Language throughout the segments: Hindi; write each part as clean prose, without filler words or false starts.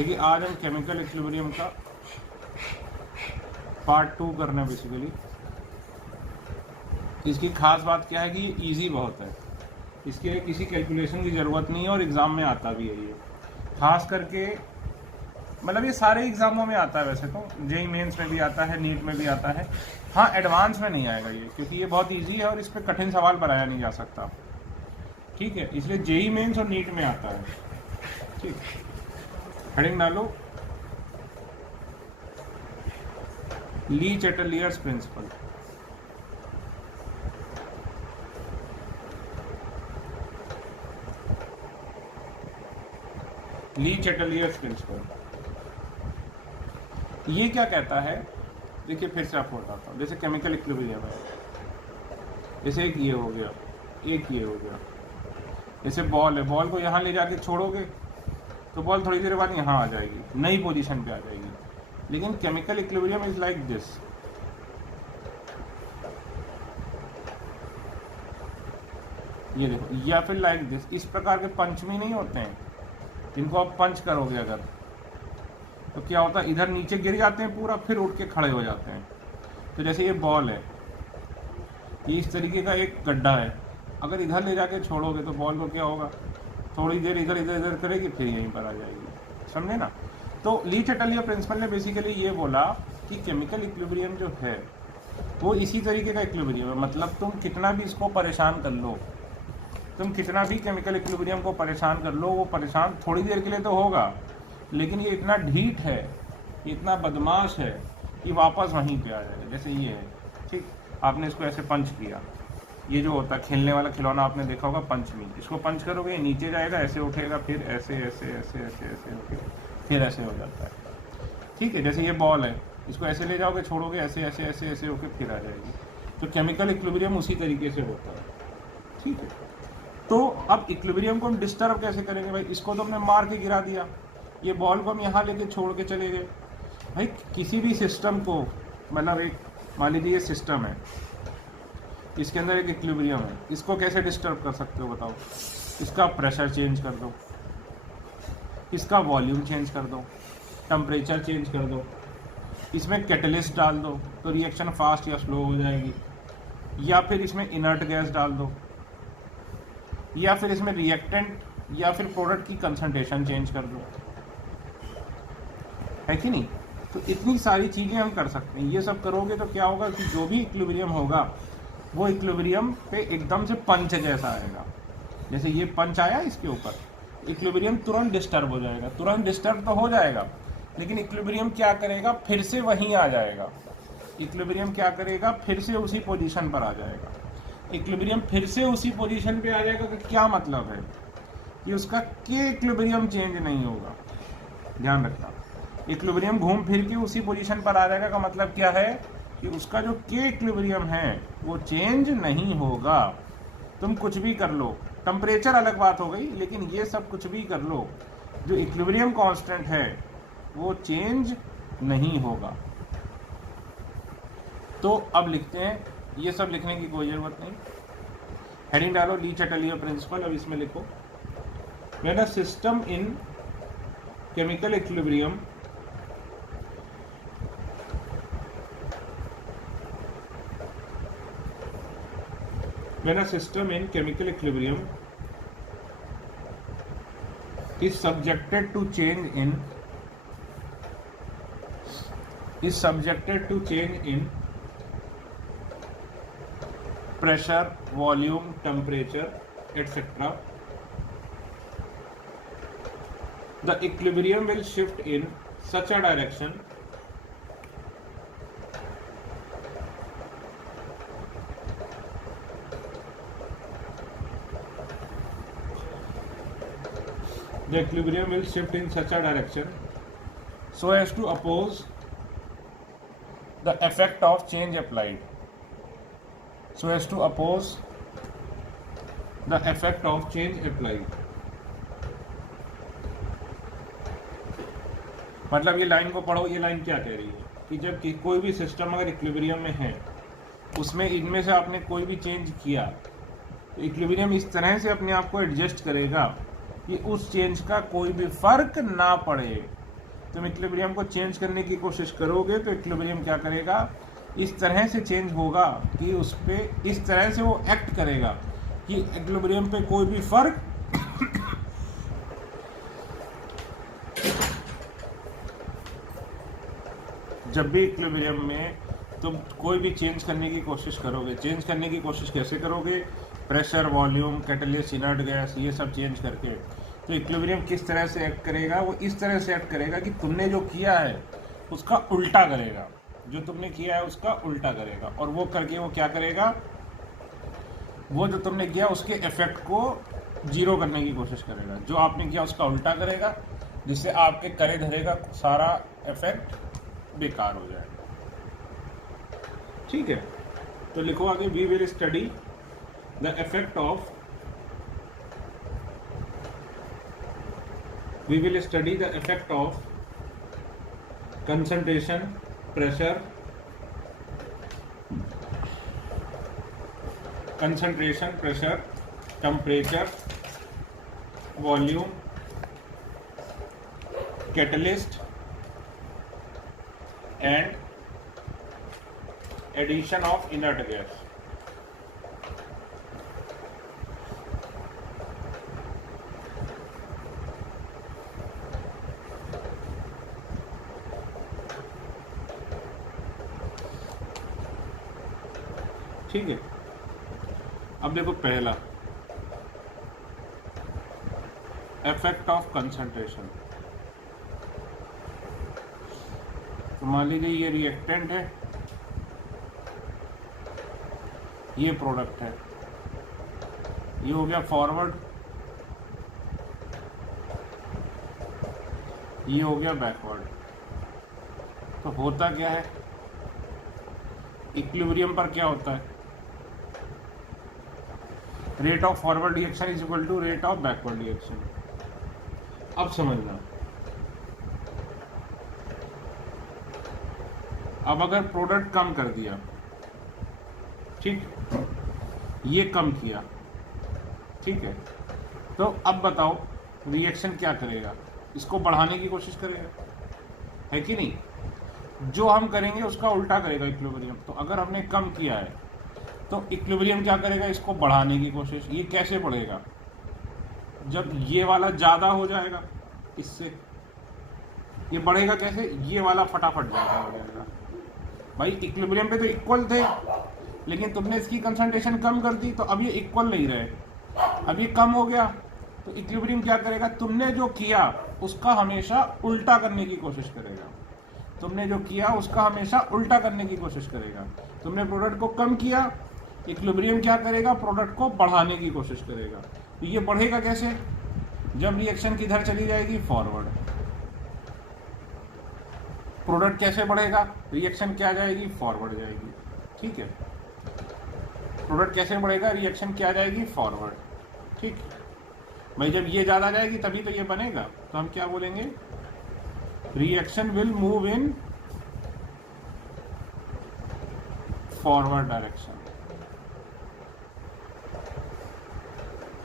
देखिए आज हम केमिकल इक्विलिब्रियम का पार्ट 2 करना है बेसिकली। इसकी खास बात क्या है कि ये इजी बहुत है, इसके लिए किसी कैलकुलेशन की ज़रूरत नहीं है और एग्ज़ाम में आता भी है ये। खास करके मतलब ये सारे एग्ज़ामों में आता है, वैसे तो जेई मेंस में भी आता है, नीट में भी आता है। हाँ, एडवांस में नहीं आएगा ये, क्योंकि ये बहुत इजी है और इस पर कठिन सवाल बनाया नहीं जा सकता। ठीक है, इसलिए जेई मेंस और नीट में आता है। ठीक, हेडिंग डालो ली चैटलियर्स प्रिंसिपल। ली चैटलियर्स प्रिंसिपल ये क्या कहता है? देखिए फिर से आपको बताता हूँ। जैसे केमिकल इक्विलिब्रियम है, जैसे एक ये हो गया, एक ये हो गया। जैसे बॉल है, बॉल को यहाँ ले जाके छोड़ोगे तो बॉल थोड़ी देर बाद यहाँ आ जाएगी, नई पोजीशन पे आ जाएगी। लेकिन chemical equilibrium is like this. ये देखो, या फिर लाइक दिस। इस प्रकार के पंचमी नहीं होते हैं जिनको आप पंच करोगे अगर, तो क्या होता है, इधर नीचे गिर जाते हैं पूरा, फिर उठ के खड़े हो जाते हैं। तो जैसे ये बॉल है, ये इस तरीके का एक गड्ढा है, अगर इधर ले जाके छोड़ोगे तो बॉल को क्या होगा, थोड़ी देर इधर इधर इधर करेगी, फिर यहीं पर आ जाएगी। समझे ना? तो ली चैटलियर प्रिंसिपल ने बेसिकली ये बोला कि केमिकल इक्विलिब्रियम जो है वो इसी तरीके का इक्विलिब्रियम है। मतलब तुम कितना भी इसको परेशान कर लो, तुम कितना भी केमिकल इक्विलिब्रियम को परेशान कर लो, वो परेशान थोड़ी देर के लिए तो होगा, लेकिन ये इतना ढीठ है, इतना बदमाश है कि वापस वहीं पे आ जाएगा। जैसे ये है, ठीक, आपने इसको ऐसे पंच किया, ये जो होता है खेलने वाला खिलौना आपने देखा होगा पंचमी, इसको पंच करोगे नीचे जाएगा, ऐसे उठेगा, फिर ऐसे ऐसे ऐसे ऐसे ऐसे होके फिर ऐसे हो जाता है। ठीक है, जैसे ये बॉल है, इसको ऐसे ले जाओगे, छोड़ोगे, ऐसे ऐसे ऐसे ऐसे होके फिर आ जाएगी। तो केमिकल इक्विलिब्रियम उसी तरीके से होता है। ठीक है, तो अब इक्विलिब्रियम को हम डिस्टर्ब कैसे करेंगे भाई? इसको तो हमने मार के गिरा दिया, ये बॉल को हम यहाँ लेके छोड़ के चले गए। भाई किसी भी सिस्टम को, मतलब एक मान लीजिए ये सिस्टम है, इसके अंदर एक इक्विलिब्रियम है, इसको कैसे डिस्टर्ब कर सकते हो बताओ? इसका प्रेशर चेंज कर दो, इसका वॉल्यूम चेंज कर दो, टेम्परेचर चेंज कर दो, इसमें कैटलिस्ट डाल दो तो रिएक्शन फास्ट या स्लो हो जाएगी, या फिर इसमें इनर्ट गैस डाल दो, या फिर इसमें रिएक्टेंट या फिर प्रोडक्ट की कंसंट्रेशन चेंज कर दो, है कि नहीं? तो इतनी सारी चीज़ें हम कर सकते हैं। ये सब करोगे तो क्या होगा कि जो भी इक्विलिब्रियम होगा वो इक्विलिब्रियम पे एकदम से पंच जैसा आएगा। जैसे ये पंच आया इसके ऊपर, इक्विलिब्रियम तुरंत डिस्टर्ब हो जाएगा। तुरंत डिस्टर्ब तो हो जाएगा, लेकिन इक्विलिब्रियम क्या करेगा, फिर से वहीं आ जाएगा। इक्विलिब्रियम क्या करेगा, फिर से उसी पोजीशन पर आ जाएगा। इक्विलिब्रियम फिर से उसी पोजीशन पे आ जाएगा तो क्या मतलब है कि उसका के इक्विलिब्रियम चेंज नहीं होगा। ध्यान रखना, इक्विलिब्रियम घूम फिर के उसी पोजीशन पर आ जाएगा का मतलब क्या है कि उसका जो के इक्विलिब्रियम है वो चेंज नहीं होगा। तुम कुछ भी कर लो, टेम्परेचर अलग बात हो गई, लेकिन ये सब कुछ भी कर लो, जो इक्विलिब्रियम कांस्टेंट है वो चेंज नहीं होगा। तो अब लिखते हैं, ये सब लिखने की कोई जरूरत नहीं। हेडिंग डालो ली चैटलियर प्रिंसिपल। अब इसमें लिखो, when a system in chemical equilibrium when a system in chemical equilibrium is subjected to change in pressure, volume, temperature, etc., the equilibrium will shift in such a direction so as to oppose the effect of change applied. मतलब ये लाइन को पढ़ो, ये लाइन क्या कह रही है कि जब कोई भी सिस्टम अगर इक्विलिब्रियम में है, उसमें इनमें से आपने कोई भी चेंज किया तो इक्विलिब्रियम इस तरह से अपने आप को एडजस्ट करेगा कि उस चेंज का कोई भी फर्क ना पड़े। तुम इक्विलिब्रियम को चेंज करने की कोशिश करोगे तो इक्विलिब्रियम क्या करेगा, इस तरह से चेंज होगा कि उस पर इस तरह से वो एक्ट करेगा कि इक्विलिब्रियम पे कोई भी फर्क जब भी इक्विलिब्रियम में तुम कोई भी चेंज करने की कोशिश करोगे, चेंज करने की कोशिश कैसे करोगे, pressure, volume, catalyst, inert gas, ये सब चेंज करके, तो इक्विलिब्रियम किस तरह से एक्ट करेगा, वो इस तरह से एक्ट करेगा कि तुमने जो किया है उसका उल्टा करेगा, जो तुमने किया है उसका उल्टा करेगा, और वो करके वो क्या करेगा, वो जो तुमने किया उसके इफेक्ट को जीरो करने की कोशिश करेगा, जो आपने किया उसका उल्टा करेगा, जिससे आपके करे धरे का सारा इफेक्ट बेकार हो जाएगा। ठीक है, तो लिखो आगे, we will study the effect of concentration, pressure, temperature, volume, catalyst and addition of inert gas. ठीक है, अब देखो पहला, इफेक्ट ऑफ कंसंट्रेशन। तो मान लीजिए ये रिएक्टेंट है, ये प्रोडक्ट है, ये हो गया फॉरवर्ड, ये हो गया बैकवर्ड। तो होता क्या है, इक्विलिब्रियम पर क्या होता है, rate of forward reaction is equal to rate of backward reaction. अब समझना, अब अगर प्रोडक्ट कम कर दिया, ठीक, ये कम किया, ठीक है, तो अब बताओ रिएक्शन क्या करेगा, इसको बढ़ाने की कोशिश करेगा, है कि नहीं, जो हम करेंगे उसका उल्टा करेगा इक्विलिब्रियम। तो अगर हमने कम किया है तो इक्विलिब्रियम क्या करेगा, इसको बढ़ाने की कोशिश। ये कैसे बढ़ेगा, जब ये वाला ज़्यादा हो जाएगा इससे, ये बढ़ेगा कैसे, ये वाला फटाफट ज़्यादा हो जाएगा। भाई इक्विलिब्रियम पे तो इक्वल थे, लेकिन तुमने इसकी कंसंट्रेशन कम कर दी, तो अब ये इक्वल नहीं रहे, अब ये कम हो गया। तो इक्विलिब्रियम क्या करेगा, तुमने जो किया उसका हमेशा उल्टा करने की कोशिश करेगा, तुमने जो किया उसका हमेशा उल्टा करने की कोशिश करेगा। तुमने प्रोडक्ट को कम किया, इक्विलिब्रियम क्या करेगा, प्रोडक्ट को बढ़ाने की कोशिश करेगा। तो ये बढ़ेगा कैसे, जब रिएक्शन किधर चली जाएगी, फॉरवर्ड। प्रोडक्ट कैसे बढ़ेगा, रिएक्शन क्या जाएगी, फॉरवर्ड जाएगी। ठीक है, प्रोडक्ट कैसे बढ़ेगा, रिएक्शन क्या जाएगी, फॉरवर्ड। ठीक, भाई जब ये ज़्यादा जाएगी तभी तो ये बनेगा। तो हम क्या बोलेंगे, reaction will move in forward direction.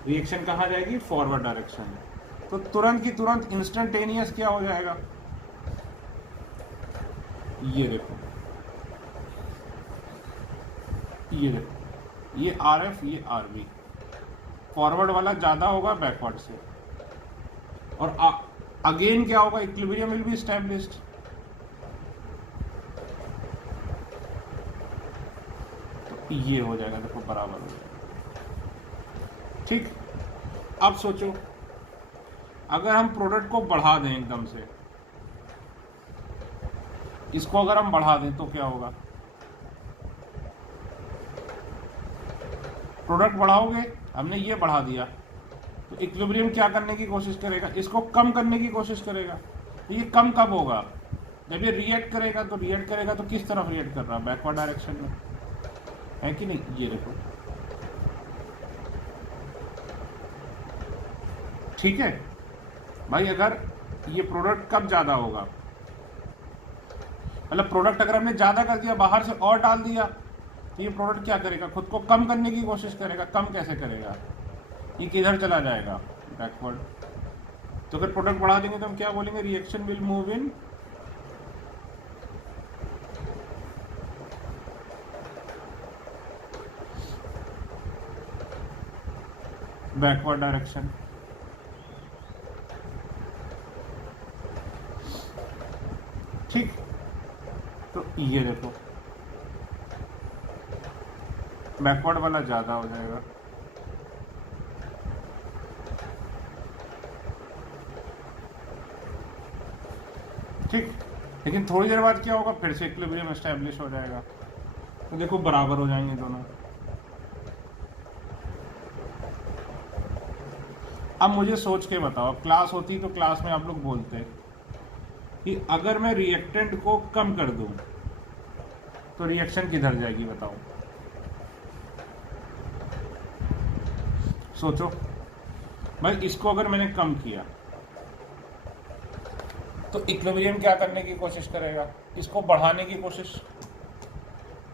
Reaction कहाँ जाएगी, फॉरवर्ड डायरेक्शन। तो तुरंत की तुरंत इंस्टेंटेनियस क्या हो जाएगा, ये देखो, ये देखो, ये आर एफ, ये आर बी, फॉरवर्ड वाला ज़्यादा होगा बैकवर्ड से, और अगेन क्या होगा, इक्विलिब्रियम विल बी एस्टैब्लिश्ड। तो ये हो जाएगा, देखो बराबर हो जाएगा। ठीक, अब सोचो अगर हम प्रोडक्ट को बढ़ा दें एकदम से, इसको अगर हम बढ़ा दें तो क्या होगा, प्रोडक्ट बढ़ाओगे, हमने ये बढ़ा दिया, तो इक्विलिब्रियम क्या करने की कोशिश करेगा, इसको कम करने की कोशिश करेगा। तो ये कम कब होगा, जब ये रिएक्ट करेगा। तो रिएक्ट करेगा तो किस तरफ रिएक्ट कर रहा है, बैकवर्ड डायरेक्शन में, है कि नहीं। ये देखो, ठीक है भाई, अगर ये प्रोडक्ट कब ज़्यादा होगा, मतलब प्रोडक्ट अगर हमने ज़्यादा कर दिया, बाहर से और डाल दिया, तो ये प्रोडक्ट क्या करेगा, खुद को कम करने की कोशिश करेगा। कम कैसे करेगा, ये किधर चला जाएगा, बैकवर्ड। तो अगर प्रोडक्ट बढ़ा देंगे तो हम क्या बोलेंगे, reaction will move in backward direction. ठीक, तो ये देखो बैकवर्ड वाला ज्यादा हो जाएगा। ठीक, लेकिन थोड़ी देर बाद क्या होगा, फिर से इक्विलिब्रियम एस्टैब्लिश हो जाएगा। तो देखो बराबर हो जाएंगे दोनों। अब मुझे सोच के बताओ, क्लास होती तो क्लास में आप लोग बोलते कि अगर मैं रिएक्टेंट को कम कर दूं तो रिएक्शन किधर जाएगी, बताओ। सोचो भाई, इसको अगर मैंने कम किया तो इक्विलिब्रियम क्या करने की कोशिश करेगा, इसको बढ़ाने की कोशिश।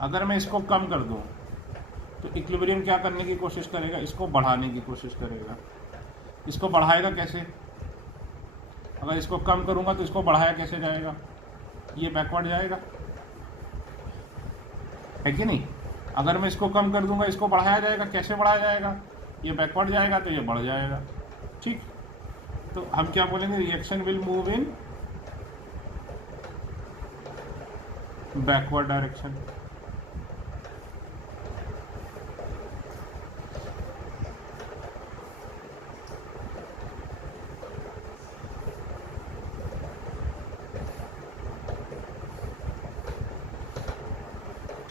अगर मैं इसको कम कर दूं तो इक्विलिब्रियम क्या करने की कोशिश करेगा, इसको बढ़ाने की कोशिश करेगा। इसको बढ़ाएगा कैसे, अगर इसको कम करूंगा तो इसको बढ़ाया कैसे जाएगा, ये बैकवर्ड जाएगा, है कि नहीं। अगर मैं इसको कम कर दूंगा इसको बढ़ाया जाएगा, कैसे बढ़ाया जाएगा, ये बैकवर्ड जाएगा तो ये बढ़ जाएगा। ठीक, तो हम क्या बोलेंगे, reaction will move in backward direction.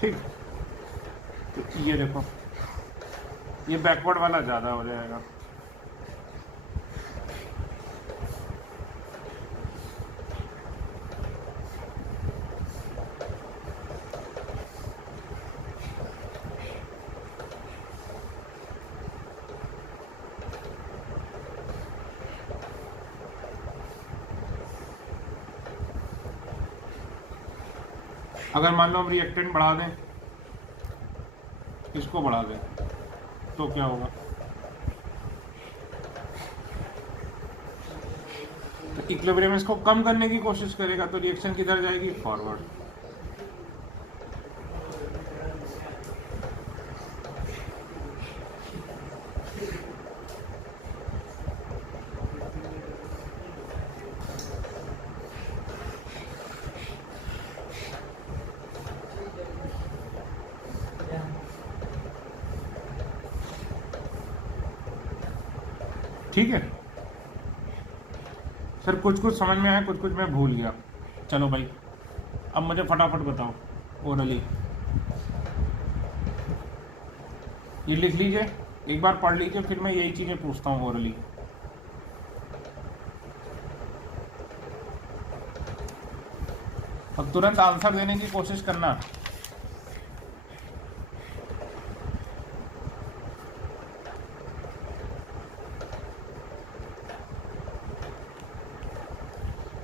ठीक, तो ये देखो ये बैकवर्ड वाला ज़्यादा हो जाएगा। अगर मान लो हम रिएक्टेंट बढ़ा दें, इसको बढ़ा दें, तो क्या होगा, तो इक्विलिब्रियम इसको कम करने की कोशिश करेगा तो रिएक्शन किधर जाएगी, फॉरवर्ड। ठीक है सर, कुछ कुछ समझ में आया, कुछ कुछ मैं भूल गया। चलो भाई, अब मुझे फटाफट बताओ ओरली, ये लिख लीजिए, एक बार पढ़ लीजिए, फिर मैं यही चीजें पूछता हूँ ओरली। अब तुरंत आंसर देने की कोशिश करना।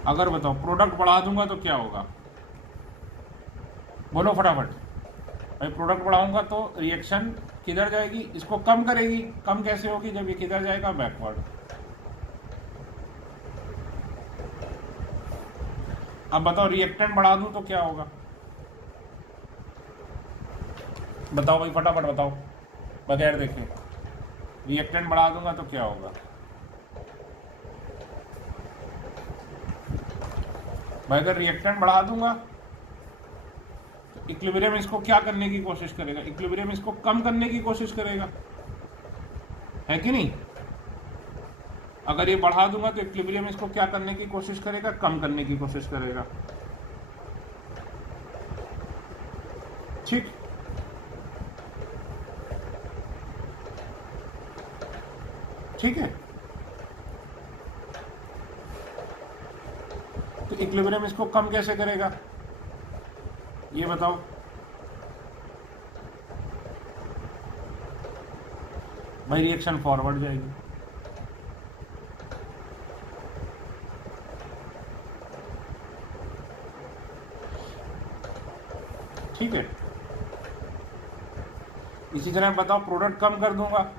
अगर बताओ प्रोडक्ट बढ़ा दूंगा तो क्या होगा, बोलो फटाफट। भाई प्रोडक्ट बढ़ाऊंगा तो रिएक्शन किधर जाएगी, इसको कम करेगी। कम कैसे होगी, जब ये किधर जाएगा, बैकवर्ड। अब बताओ रिएक्टेंट बढ़ा दूं तो क्या होगा, बताओ भाई फटाफट बताओ, बगैर देखे। रिएक्टेंट बढ़ा दूंगा तो क्या होगा, भाई अगर रिएक्टेंट बढ़ा दूंगा तो इक्विलिब्रियम इसको क्या करने की कोशिश करेगा, इक्विलिब्रियम इसको कम करने की कोशिश करेगा, है कि नहीं। अगर ये बढ़ा दूंगा तो इक्विलिब्रियम इसको क्या करने की कोशिश करेगा, कम करने की कोशिश करेगा। ठीक, ठीक है, तो इक्विलिब्रियम इसको कम कैसे करेगा, ये बताओ। भाई रिएक्शन फॉरवर्ड जाएगी। ठीक है, इसी तरह बताओ प्रोडक्ट कम कर दूंगा,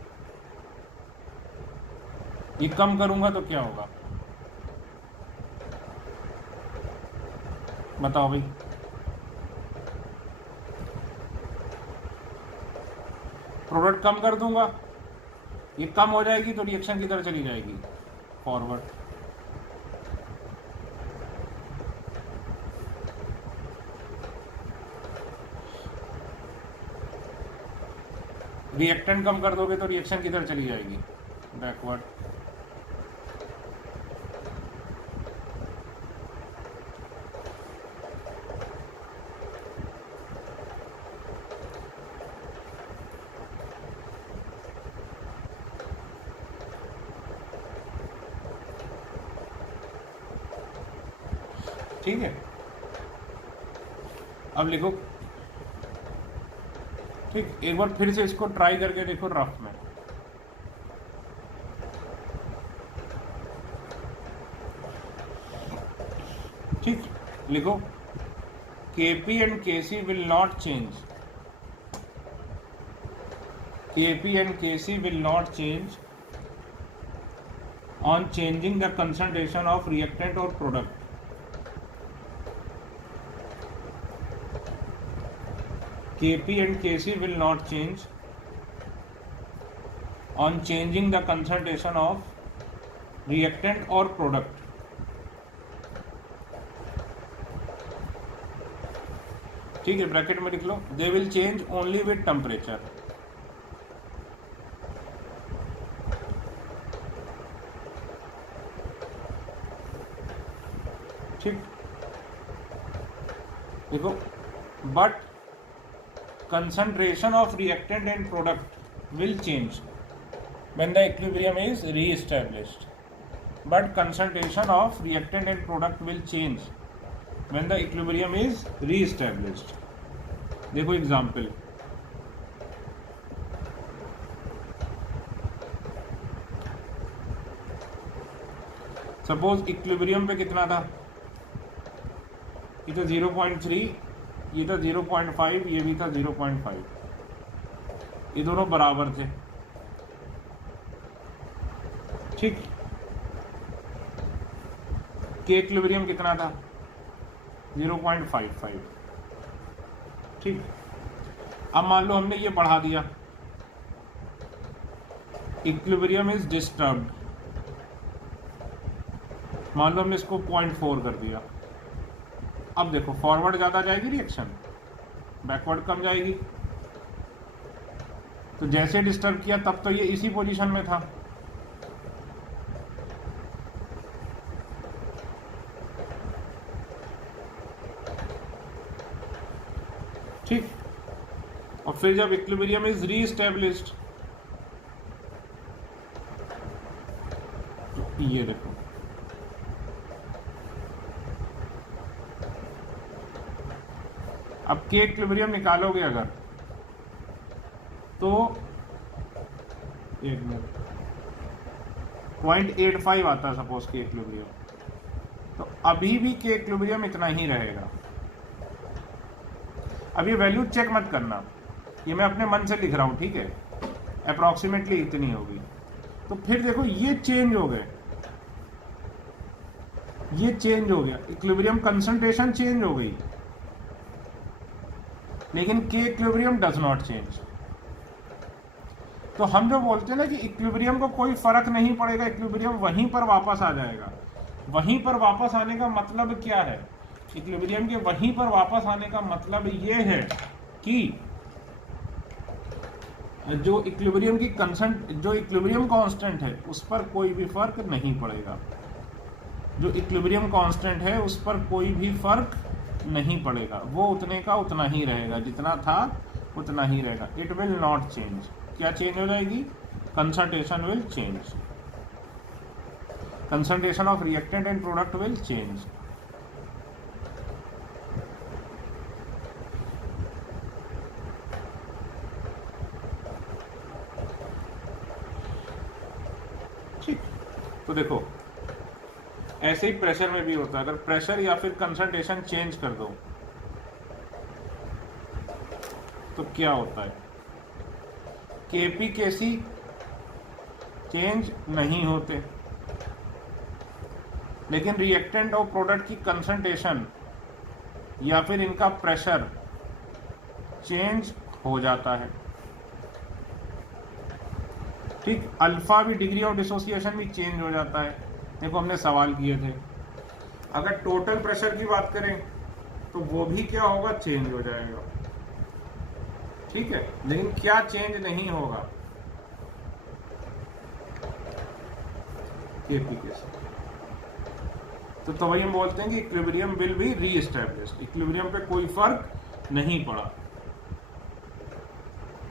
ये कम करूंगा तो क्या होगा, बताओ भाई, प्रोडक्ट कम कर दूंगा, ये कम हो जाएगी तो रिएक्शन किधर चली जाएगी, फॉरवर्ड। रिएक्टेंट कम कर दोगे तो रिएक्शन किधर चली जाएगी, बैकवर्ड। ठीक है, अब लिखो। ठीक, एक बार फिर से इसको ट्राई करके देखो रफ में। ठीक, लिखो Kp and Kc will not change, Kp and Kc will not change on changing the concentration of reactant और product. Kp and Kc will not change on changing the concentration of reactant or product. ठीक है, ब्रैकेट में लिख लो, they will change only with temperature. ठीक, देखो, but concentration of reactant and product will change when the equilibrium is re-established, but concentration of reactant and product will change when the equilibrium is re-established. देखो एग्जाम्पल, सपोज इक्विलिब्रियम पे कितना था, ये था 0.3, ये था 0.5, ये भी था 0.5, ये दोनों बराबर थे। ठीक, के इक्विलिब्रियम कितना था, 0.55। ठीक, अब मान लो हमने ये बढ़ा दिया, इक्विलिब्रियम इज डिस्टर्ब्ड, मान लो हमने इसको 0.4 कर दिया। अब देखो फॉरवर्ड ज़्यादा जाएगी रिएक्शन, बैकवर्ड कम जाएगी। तो जैसे डिस्टर्ब किया तब तो ये इसी पोजीशन में था, ठीक। और फिर जब इक्विलिब्रियम इज रीएस्टैब्लिश्ड, तो ये देखो अब के इक्विलिब्रियम निकालोगे अगर, तो 0.85 आता है सपोज के इक्विलिब्रियम, तो अभी भी के इक्विलिब्रियम इतना ही रहेगा। अब ये वैल्यू चेक मत करना, ये मैं अपने मन से लिख रहा हूं, ठीक है, अप्रॉक्सीमेटली इतनी होगी। तो फिर देखो ये चेंज हो गए, ये चेंज हो गया, इक्विलिब्रियम कंसंट्रेशन चेंज हो गई, लेकिन के इक्विलिब्रियम डज नॉट चेंज। तो हम जो बोलते हैं ना कि इक्विलिब्रियम को कोई फर्क नहीं पड़ेगा, इक्विलिब्रियम वहीं पर वापस आ जाएगा। वहीं पर वापस आने का मतलब क्या है, इक्विलिब्रियम के वहीं पर वापस आने का मतलब ये है कि जो इक्विलिब्रियम की जो इक्विलिब्रियम कांस्टेंट है उस पर कोई भी फर्क नहीं पड़ेगा, जो इक्विलिब्रियम कांस्टेंट है उस पर कोई भी फर्क नहीं पड़ेगा, वो उतने का उतना ही रहेगा, जितना था उतना ही रहेगा। It will not change. क्या चेंज हो जाएगी, concentration will change, concentration of reactant and product will change. ठीक, तो देखो ऐसे ही प्रेशर में भी होता है, अगर प्रेशर या फिर कंसंट्रेशन चेंज कर दो तो क्या होता है, केपी केसी चेंज नहीं होते, लेकिन रिएक्टेंट और प्रोडक्ट की कंसंट्रेशन या फिर इनका प्रेशर चेंज हो जाता है। ठीक, अल्फा भी, डिग्री ऑफ डिसोसिएशन भी चेंज हो जाता है। देखो हमने सवाल किए थे, अगर टोटल प्रेशर की बात करें तो वो भी क्या होगा, चेंज हो जाएगा। ठीक है, लेकिन क्या चेंज नहीं होगा, केपी से। तो वही हम बोलते हैं कि इक्विलिब्रियम विल बी रीएस्टैब्लिश्ड, इक्विलिब्रियम पे कोई फर्क नहीं पड़ा।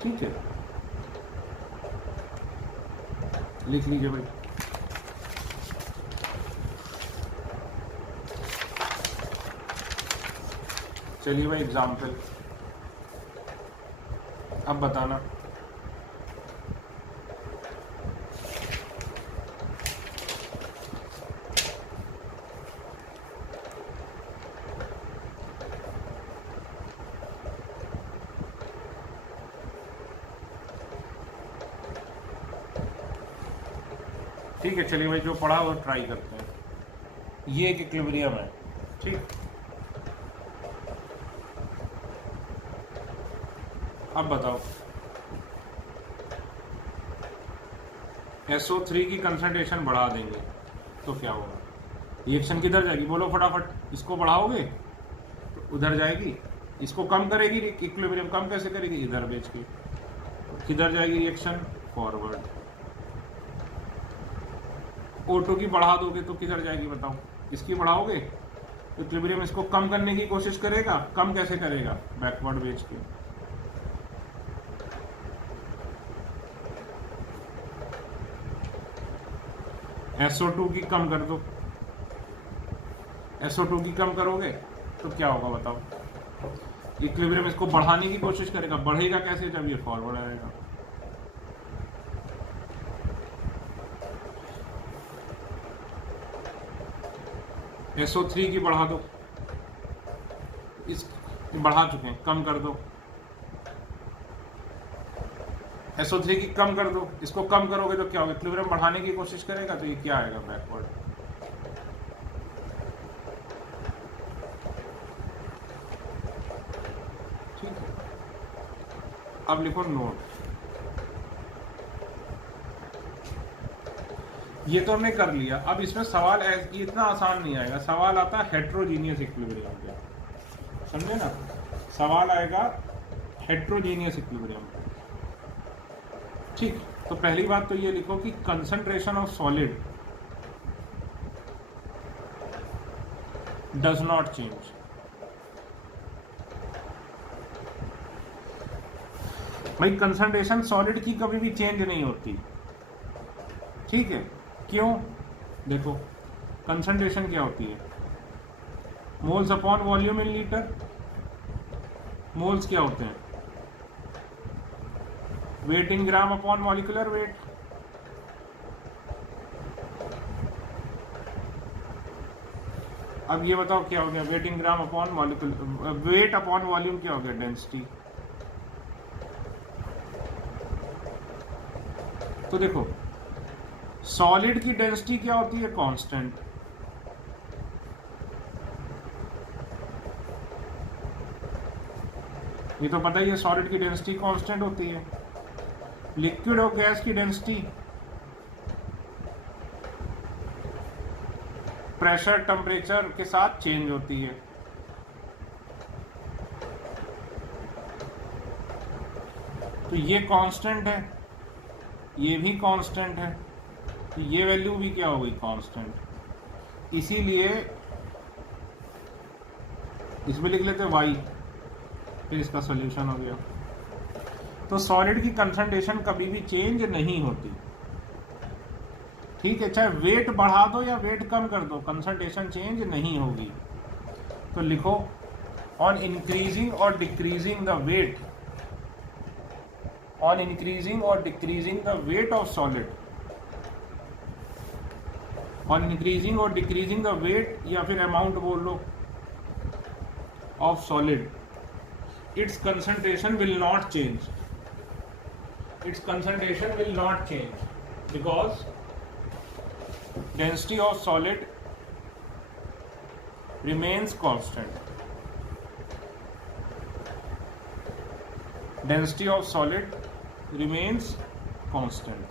ठीक है, लिख लीजिए भाई। चलिए भाई एग्जाम्पल, अब बताना। ठीक है, चलिए भाई जो पढ़ा वो ट्राई करते हैं। ये एक इक्विलिब्रियम है। ठीक, अब बताओ SO3 की कंसंट्रेशन बढ़ा देंगे तो क्या होगा, रिएक्शन किधर जाएगी, बोलो फटाफट। इसको बढ़ाओगे तो उधर जाएगी, इसको कम करेगी, इक्विलिब्रियम कम कैसे करेगी, इधर भेज के। तो किधर जाएगी रिएक्शन, फॉरवर्ड। O2 की बढ़ा दोगे तो किधर जाएगी बताओ, इसकी बढ़ाओगे तो इक्विलिब्रियम इसको कम करने की कोशिश करेगा, कम कैसे करेगा, बैकवर्ड भेज के। SO2 की कम कर दो, SO2 की कम करोगे तो क्या होगा बताओ, इक्विलिब्रियम इसको बढ़ाने की कोशिश करेगा, बढ़ेगा कैसे, जब ये फॉरवर्ड आएगा। SO3 की बढ़ा दो, इस बढ़ा चुके हैं, कम कर दो। SO3 की कम कर दो, इसको कम करोगे तो क्या होगा, इक्विलिब्रियम बढ़ाने की कोशिश करेगा तो ये क्या आएगा, बैकवर्ड। ठीक है, अब लिखो नोट। ये तो हमने कर लिया। अब इसमें सवाल इतना आसान नहीं आएगा, सवाल आता है हेट्रोजीनियस इक्विलिब्रियम का, समझे ना, सवाल आएगा हेट्रोजीनियस इक्विलिब्रियम। ठीक, तो पहली बात तो ये लिखो कि concentration of solid does not change. भाई कंसंट्रेशन सॉलिड की कभी भी चेंज नहीं होती। ठीक है, क्यों, देखो कंसंट्रेशन क्या होती है, moles upon volume in litre. Moles क्या होते हैं, weight in gram upon molecular weight. अब ये बताओ क्या हो गया, weight in gram upon molecular, weight upon volume क्या हो गया, डेंसिटी। तो देखो सॉलिड की डेंसिटी क्या होती है, कांस्टेंट। ये तो पता ही है, सॉलिड की डेंसिटी कांस्टेंट होती है। लिक्विड और गैस की डेंसिटी प्रेशर टेम्परेचर के साथ चेंज होती है। तो ये कांस्टेंट है, ये भी कांस्टेंट है, तो ये वैल्यू भी क्या हो गई, कांस्टेंट। इसीलिए इसमें लिख लेते y, फिर इसका सॉल्यूशन हो गया। तो सॉलिड की कंसंट्रेशन कभी भी चेंज नहीं होती। ठीक है, चाहे वेट बढ़ा दो या वेट कम कर दो, कंसंट्रेशन चेंज नहीं होगी। तो लिखो ऑन इंक्रीजिंग और decreasing the weight, on increasing और decreasing the weight of solid, on increasing और डिक्रीजिंग द वेट या फिर अमाउंट बोल लो of solid, it's concentration will not change, its concentration will not change because density of solid remains constant. Density of solid remains constant.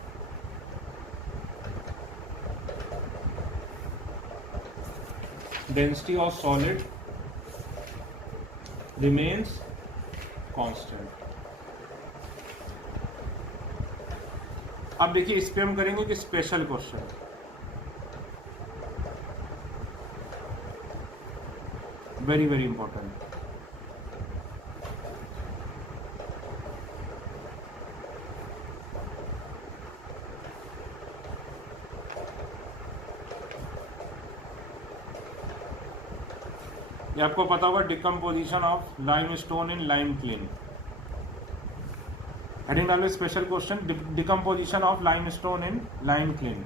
Density of solid remains constant. अब देखिए इस पे हम करेंगे कि special question, very very important. ये आपको पता होगा, decomposition of limestone in lime kiln. Heading डालो special question, decomposition of limestone in lime kiln.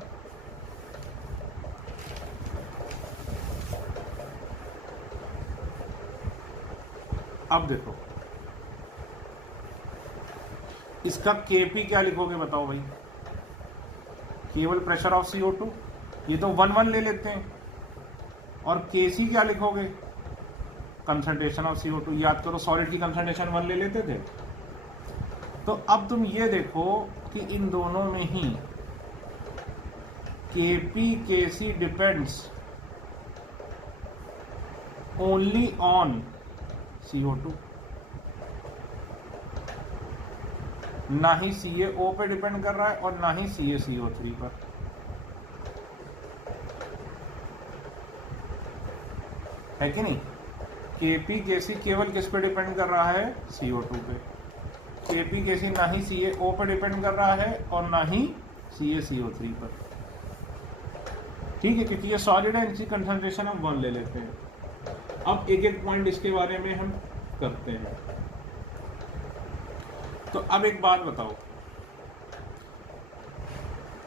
अब देखो इसका केपी क्या लिखोगे बताओ भाई, केवल प्रेशर ऑफ CO2, ये तो 1 ले लेते हैं। और केसी क्या लिखोगे, कंसंट्रेशन ऑफ CO2। याद करो सॉलिड की कंसंट्रेशन 1 ले लेते थे। तो अब तुम ये देखो कि इन दोनों में ही Kp Kc depends only on CO2, ना ही CaO पे डिपेंड कर रहा है और ना ही CaCO3 पर। है कि नहीं? Kp Kc केवल किस पे डिपेंड कर रहा है, CO2 पे। Kp Kc ना ही CaO पे डिपेंड कर रहा है और ना ही CaCO3 पर। ठीक है, क्योंकि ये सॉलिड है, इनकी कंसंट्रेशन हम 1 ले लेते हैं। अब एक एक पॉइंट इसके बारे में हम करते हैं। तो अब एक बात बताओ,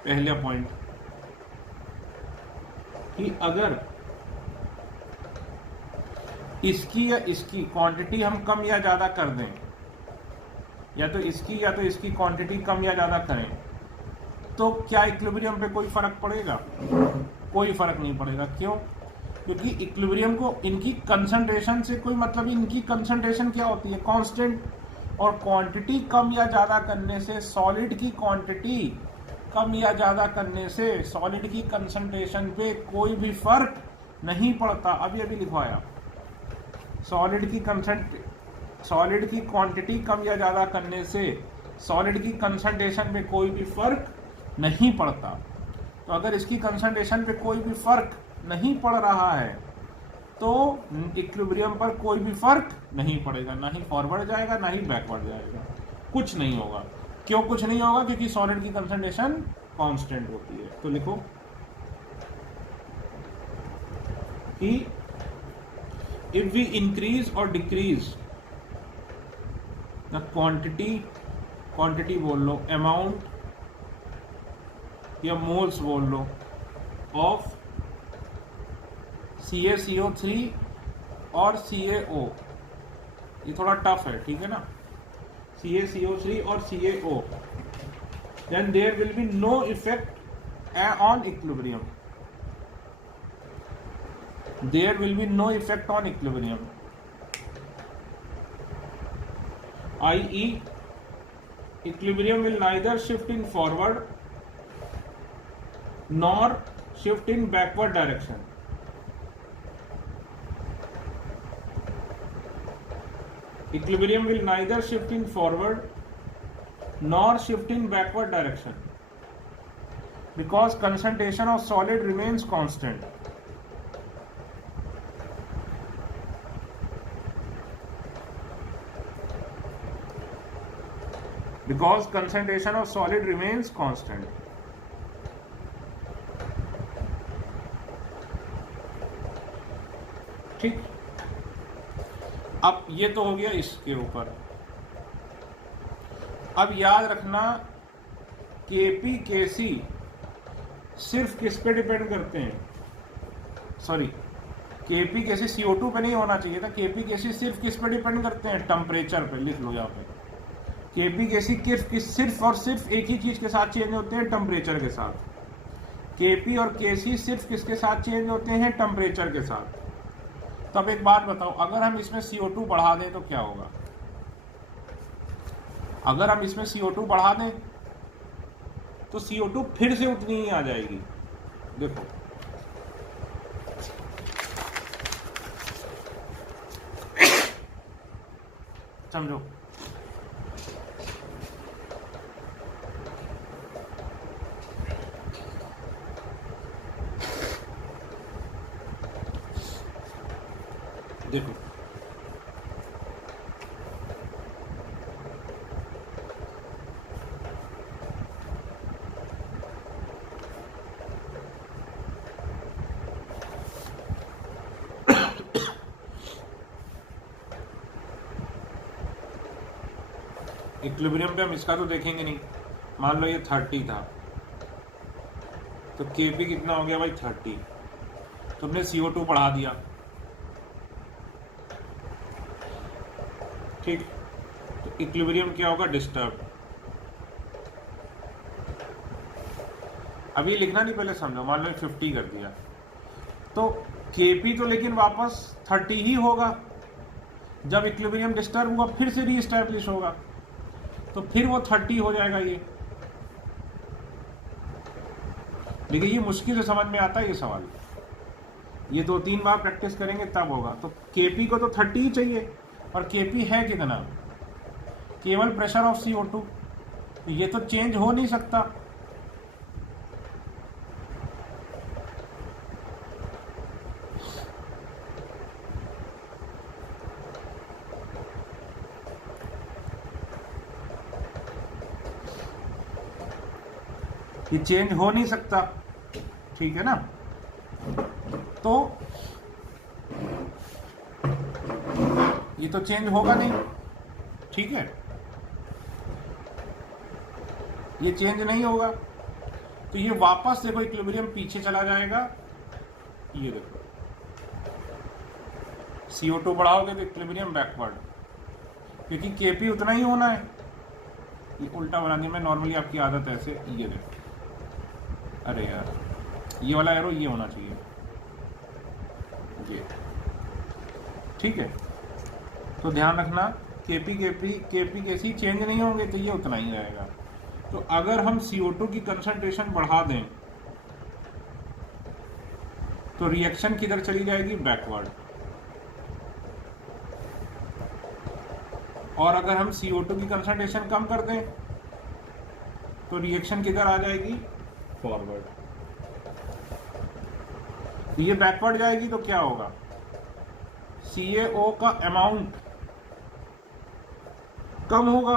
पहला पॉइंट कि अगर इसकी या इसकी क्वांटिटी हम कम या ज्यादा कर दें, या तो इसकी क्वांटिटी कम या ज्यादा करें, तो क्या इक्विलिब्रियम पे कोई फर्क पड़ेगा? कोई फर्क नहीं पड़ेगा। क्यों? क्योंकि इक्विलिब्रियम को इनकी कंसंट्रेशन से कोई मतलब ही, इनकी कंसंट्रेशन क्या होती है, कांस्टेंट। और क्वांटिटी कम या ज्यादा करने से, सॉलिड की क्वांटिटी कम या ज्यादा करने से सॉलिड की कंसंट्रेशन पे कोई भी फर्क नहीं पड़ता। अभी लिखवाया, सॉलिड की क्वांटिटी कम या ज्यादा करने से सॉलिड की कंसंट्रेशन पे कोई भी फर्क नहीं पड़ता। तो अगर इसकी कंसंट्रेशन पे कोई भी फर्क नहीं पड़ रहा है तो इक्विलिब्रियम पर कोई भी फर्क नहीं पड़ेगा, ना ही फॉरवर्ड जाएगा ना ही बैकवर्ड जाएगा, कुछ नहीं होगा। क्यों कुछ नहीं होगा? क्योंकि सॉलिड की कंसंट्रेशन कांस्टेंट होती है। तो लिखो कि इफ वी इंक्रीज और डिक्रीज द क्वांटिटी बोल लो, अमाउंट या मोल्स बोल लो, ऑफ CaCO3 और CaO, ये थोड़ा टफ है, ठीक है ना, CaCO3 और CaO, then there will be no effect on equilibrium. There will be no effect on equilibrium, i.e. equilibrium will neither shift in forward nor shift in backward direction. Equilibrium will neither shift in forward nor shift in backward direction because concentration of solid remains constant. Because concentration of solid remains constant. ठीक, अब ये तो हो गया इसके ऊपर। अब याद रखना Kp Kc सिर्फ किस पे डिपेंड करते हैं, सॉरी Kp Kc CO2 पे नहीं होना चाहिए था। Kp Kc सिर्फ किस पे डिपेंड करते हैं, टेम्परेचर पे। लिख लो यहाँ पे, Kp Kc सिर्फ और सिर्फ एक ही चीज के साथ चेंज होते हैं, टेम्परेचर के साथ। Kp और Kc सिर्फ किसके साथ चेंज होते हैं, टेम्परेचर के साथ। तो अब एक बात बताओ, अगर हम इसमें CO2 बढ़ा दें तो क्या होगा? अगर हम इसमें CO2 बढ़ा दें तो CO2 फिर से उतनी ही आ जाएगी। देखो समझो, देखो इक्विलिब्रियम पे हम इसका तो देखेंगे नहीं। मान लो ये 30 था तो Kp कितना हो गया भाई 30, तुमने CO2 बढ़ा दिया, ठीक, तो इक्विलिब्रियम क्या होगा, डिस्टर्ब। अभी लिखना नहीं, पहले समझो। मान लो 50 कर दिया तो Kp तो लेकिन वापस 30 ही होगा। जब इक्विलिब्रियम डिस्टर्ब हुआ फिर से रीएस्टैब्लिश होगा तो फिर वो 30 हो जाएगा ये। लेकिन ये मुश्किल से समझ में आता है ये सवाल, ये 2-3 बार प्रैक्टिस करेंगे तब होगा। तो Kp को तो 30 ही चाहिए और Kp है कितना, केवल प्रेशर ऑफ CO2, ये तो चेंज हो नहीं सकता। ये चेंज हो नहीं सकता, ठीक है ना। तो ये तो चेंज होगा नहीं, ठीक है, ये चेंज नहीं होगा तो ये वापस देखो इक्विलिब्रियम पीछे चला जाएगा। ये देखो CO2 बढ़ाओगे तो इक्विलिब्रियम बैकवर्ड, क्योंकि Kp उतना ही होना है। ये उल्टा बना दिया मैं, नॉर्मली आपकी आदत है ऐसे। ये देखो, अरे यार ये वाला एरो ये होना चाहिए, ये ठीक है। तो ध्यान रखना Kp कैसी चेंज नहीं होंगे तो ये उतना ही रहेगा। तो अगर हम CO2 की कंसंट्रेशन बढ़ा दें तो रिएक्शन किधर चली जाएगी, बैकवर्ड। और अगर हम CO2 की कंसंट्रेशन कम कर दें तो रिएक्शन किधर आ जाएगी, फॉरवर्ड। ये बैकवर्ड जाएगी तो क्या होगा, CaO का अमाउंट कम होगा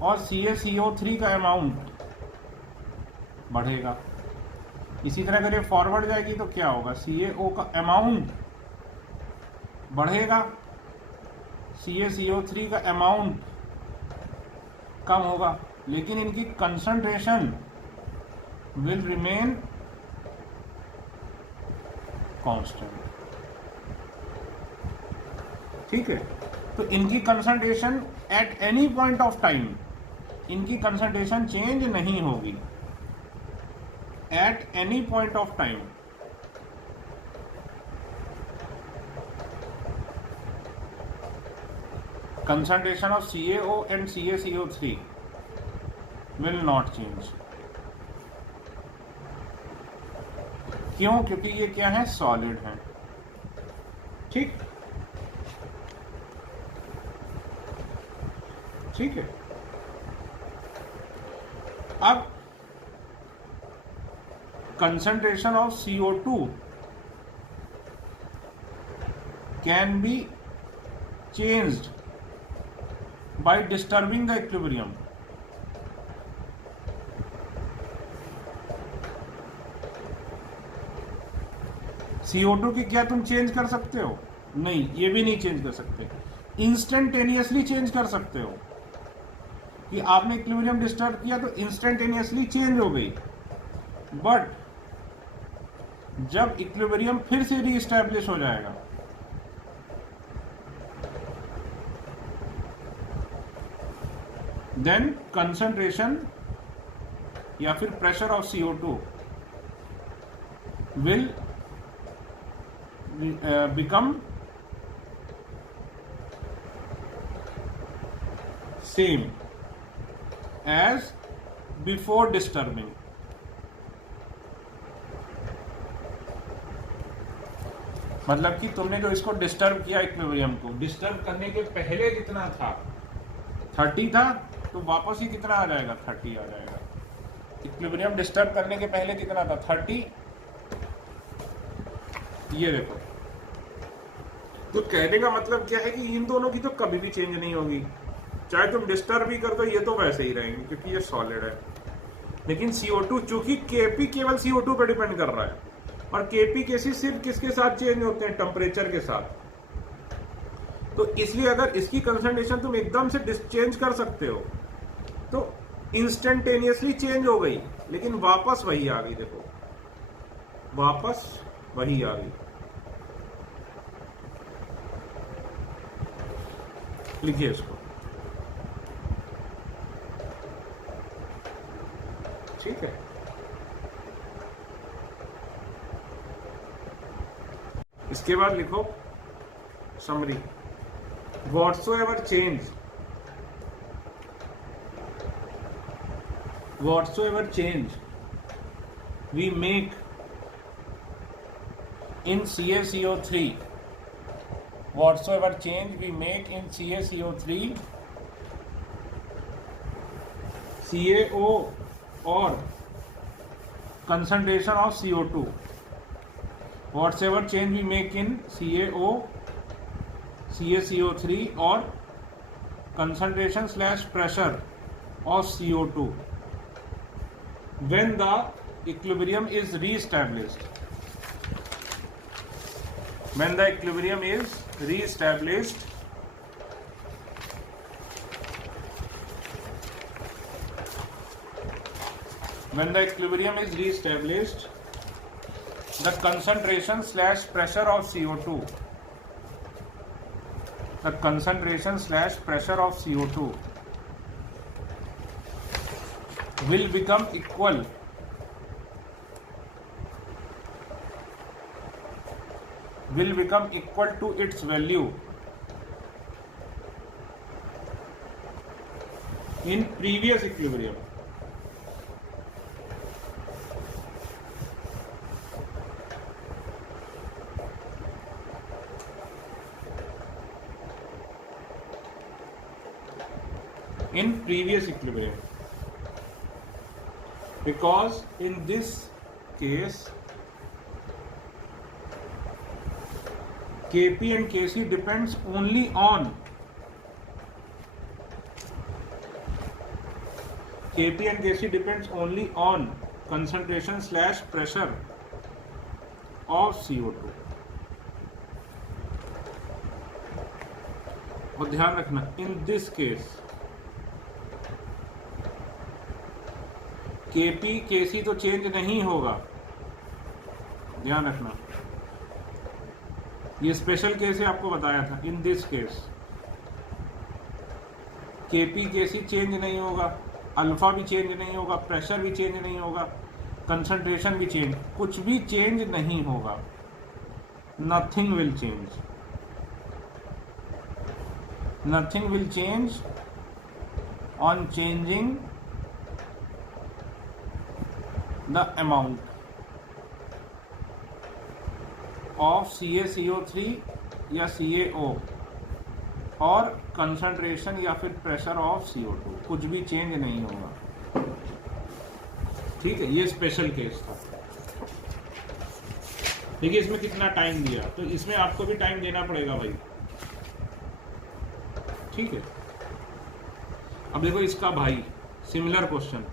और CaCO3 का अमाउंट बढ़ेगा। इसी तरह अगर ये फॉरवर्ड जाएगी तो क्या होगा, CaO का अमाउंट बढ़ेगा, CaCO3 का अमाउंट कम होगा, लेकिन इनकी कंसंट्रेशन विल रिमेन कांस्टेंट, ठीक है। तो इनकी concentration at any point of time, इनकी कंसंट्रेशन चेंज नहीं होगी at any point of time. concentration of CaO and CaCO3 will not change। क्यों, क्योंकि ये क्या है, सॉलिड है, ठीक, ठीक है। अब concentration of CO2 can be changed by disturbing the equilibrium। CO2 की क्या तुम चेंज कर सकते हो, नहीं, ये भी नहीं चेंज कर सकते। इंस्टेंटेनियसली चेंज कर सकते हो कि आपने इक्विलिब्रियम डिस्टर्ब किया तो इंस्टेंटेनियसली चेंज हो गई, बट जब इक्विलिब्रियम फिर से रीएस्टैब्लिश हो जाएगा देन कंसंट्रेशन या फिर pressure of CO2 will become same as before disturbing. मतलब कि तुमने जो इसको डिस्टर्ब किया, इक्विलिब्रियम को डिस्टर्ब करने के पहले जितना था 30 था, तो वापस ही कितना आ जाएगा, 30 आ जाएगा। इक्विलिब्रियम डिस्टर्ब करने के पहले कितना था, 30। ये देखो, तो कहने का मतलब क्या है कि इन दोनों की तो कभी भी चेंज नहीं होगी, चाहे तुम डिस्टर्ब भी कर दो, ये तो वैसे ही रहेंगे क्योंकि ये सॉलिड है। लेकिन CO2 चूंकि Kp केवल CO2 पर डिपेंड कर रहा है, और Kp Kc सिर्फ किसके साथ चेंज होते हैं, टेम्परेचर के साथ। तो इसलिए अगर इसकी कंसंट्रेशन तुम एकदम से चेंज कर सकते हो तो इंस्टेंटेनियसली चेंज हो गई, लेकिन वापस वही आ गई। देखो वापस वही आ गई। लिखिए इसको, ठीक है। इसके बाद लिखो summary. whatsoever change we make in CaCO3, whatsoever change we make in CaCO3, CaO or concentration of CO2, whatsoever change we make in CaCO3 or concentration / pressure of CO2 when the equilibrium is re-established, when the equilibrium is re-established, when the equilibrium is re-established, the concentration / pressure of CO2, the concentration / pressure of CO2 will become equal to its value in previous equilibrium. In previous equilibrium, because in this case Kp and Kc depends only on concentration / pressure of CO2। और ध्यान रखना, in this case Kp Kc तो चेंज नहीं होगा, ध्यान रखना। ये स्पेशल केस है, आपको बताया था। In this case Kp Kc change नहीं होगा, अल्फा भी चेंज नहीं होगा, प्रेशर भी चेंज नहीं होगा, कंसंट्रेशन भी चेंज, कुछ भी चेंज नहीं होगा। Nothing will change, nothing will change on changing the amount of CaCO3 या CaO और कंसंट्रेशन या फिर प्रेशर ऑफ CO2, कुछ भी चेंज नहीं होगा। ठीक है, ये स्पेशल केस था। देखिए इसमें कितना टाइम दिया, तो इसमें आपको भी टाइम देना पड़ेगा भाई। ठीक है, अब देखो इसका भाई सिमिलर क्वेश्चन।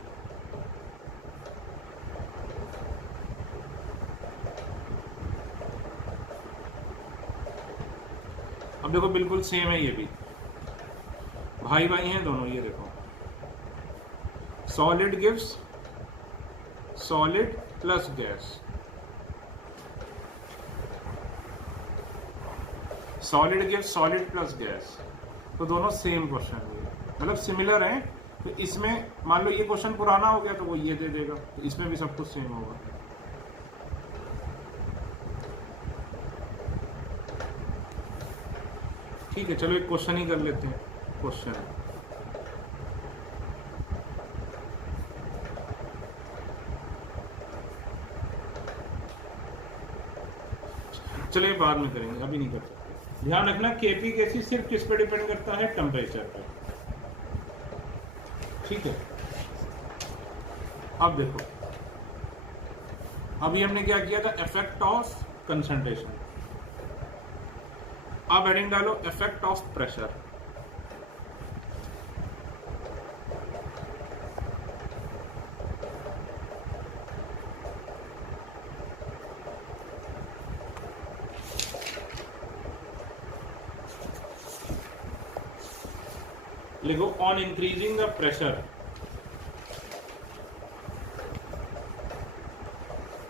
अब देखो बिल्कुल सेम है, ये भी भाई भाई हैं दोनों। ये देखो, solid gives solid plus gas, solid gives solid plus gas, तो दोनों सेम क्वेश्चन है, मतलब सिमिलर हैं। तो इसमें मान लो ये क्वेश्चन पुराना हो गया तो वो ये दे देगा, तो इसमें भी सब कुछ सेम होगा। ठीक है, चलो एक क्वेश्चन ही कर लेते हैं। क्वेश्चन चलिए बाद में करेंगे, अभी नहीं कर सकते। ध्यान रखना केपी गैसी सिर्फ किस पे डिपेंड करता है, टेम्परेचर पे। ठीक है, अब देखो, अभी हमने क्या किया था, इफेक्ट ऑफ कंसंट्रेशन। अब हेडिंग डालो इफेक्ट ऑफ प्रेशर। लिखो on increasing the pressure,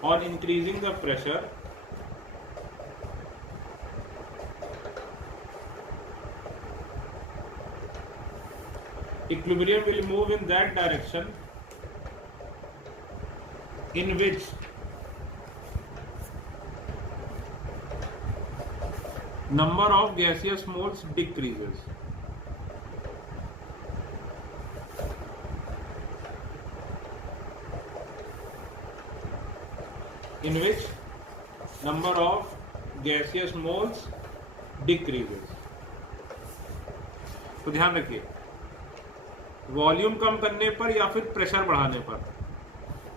on increasing the pressure, equilibrium will move in that direction in which number of gaseous moles decreases. In which number of gaseous moles decreases. तो ध्यान रखिए, वॉल्यूम कम करने पर या फिर प्रेशर बढ़ाने पर,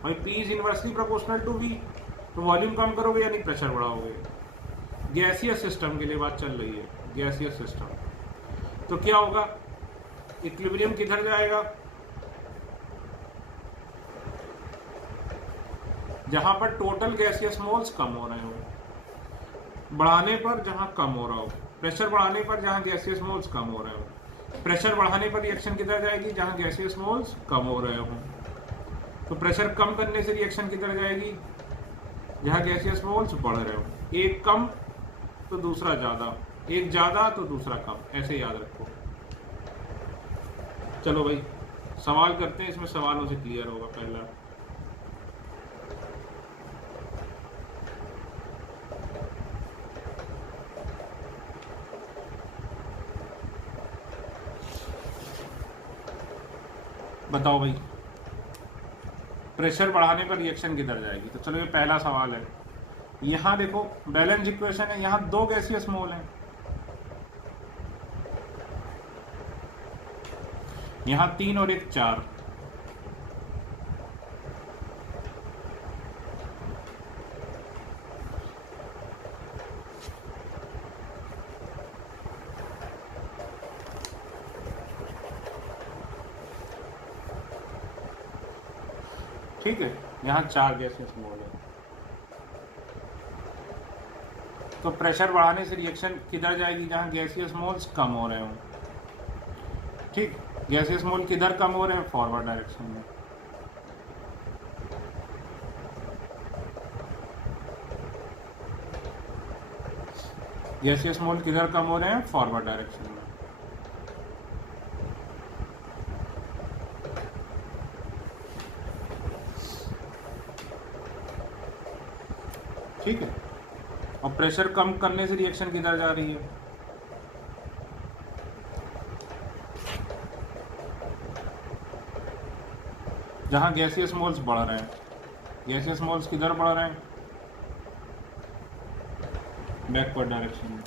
भाई P is inversely proportional to V, तो वॉल्यूम कम करोगे यानी प्रेशर बढ़ाओगे। गैसियस सिस्टम के लिए बात चल रही है, गैसियस सिस्टम। तो क्या होगा, इक्विलिब्रियम किधर जाएगा, जहां पर टोटल गैसियस मोल्स कम हो रहे हो, बढ़ाने पर जहां कम हो रहा हो, प्रेशर बढ़ाने पर जहां गैसियस मोल्स कम हो रहे हो। प्रेशर बढ़ाने पर रिएक्शन किधर जाएगी, जहां गैसियस मोल्स कम हो रहे हो। तो प्रेशर कम करने से रिएक्शन किधर जाएगी, जहां गैसियस मोल्स बढ़ रहे हो। एक कम तो दूसरा ज्यादा, एक ज्यादा तो दूसरा कम, ऐसे याद रखो। चलो भाई सवाल करते हैं, इसमें सवालों से क्लियर होगा। पहला, बताओ भाई, प्रेशर बढ़ाने पर रिएक्शन किधर जाएगी। तो चलो ये पहला सवाल है। यहां देखो बैलेंस इक्वेशन है, यहां 2 गैसियस मोल हैं, यहां 3 और 1 4। ठीक है, यहां 4 गैसेस मोल है। तो प्रेशर बढ़ाने से रिएक्शन किधर जाएगी, जहां गैसियस मोल्स कम हो रहे हो। ठीक, गैसियस मोल किधर कम हो रहे हैं, फॉरवर्ड डायरेक्शन में। गैसियस मोल किधर कम हो रहे हैं, फॉरवर्ड डायरेक्शन में। ठीक है, और प्रेशर कम करने से रिएक्शन किधर जा रही है, जहां गैसियस मोल्स बढ़ रहे हैं। गैसियस मोल्स किधर बढ़ रहे हैं, बैकवर्ड डायरेक्शन में।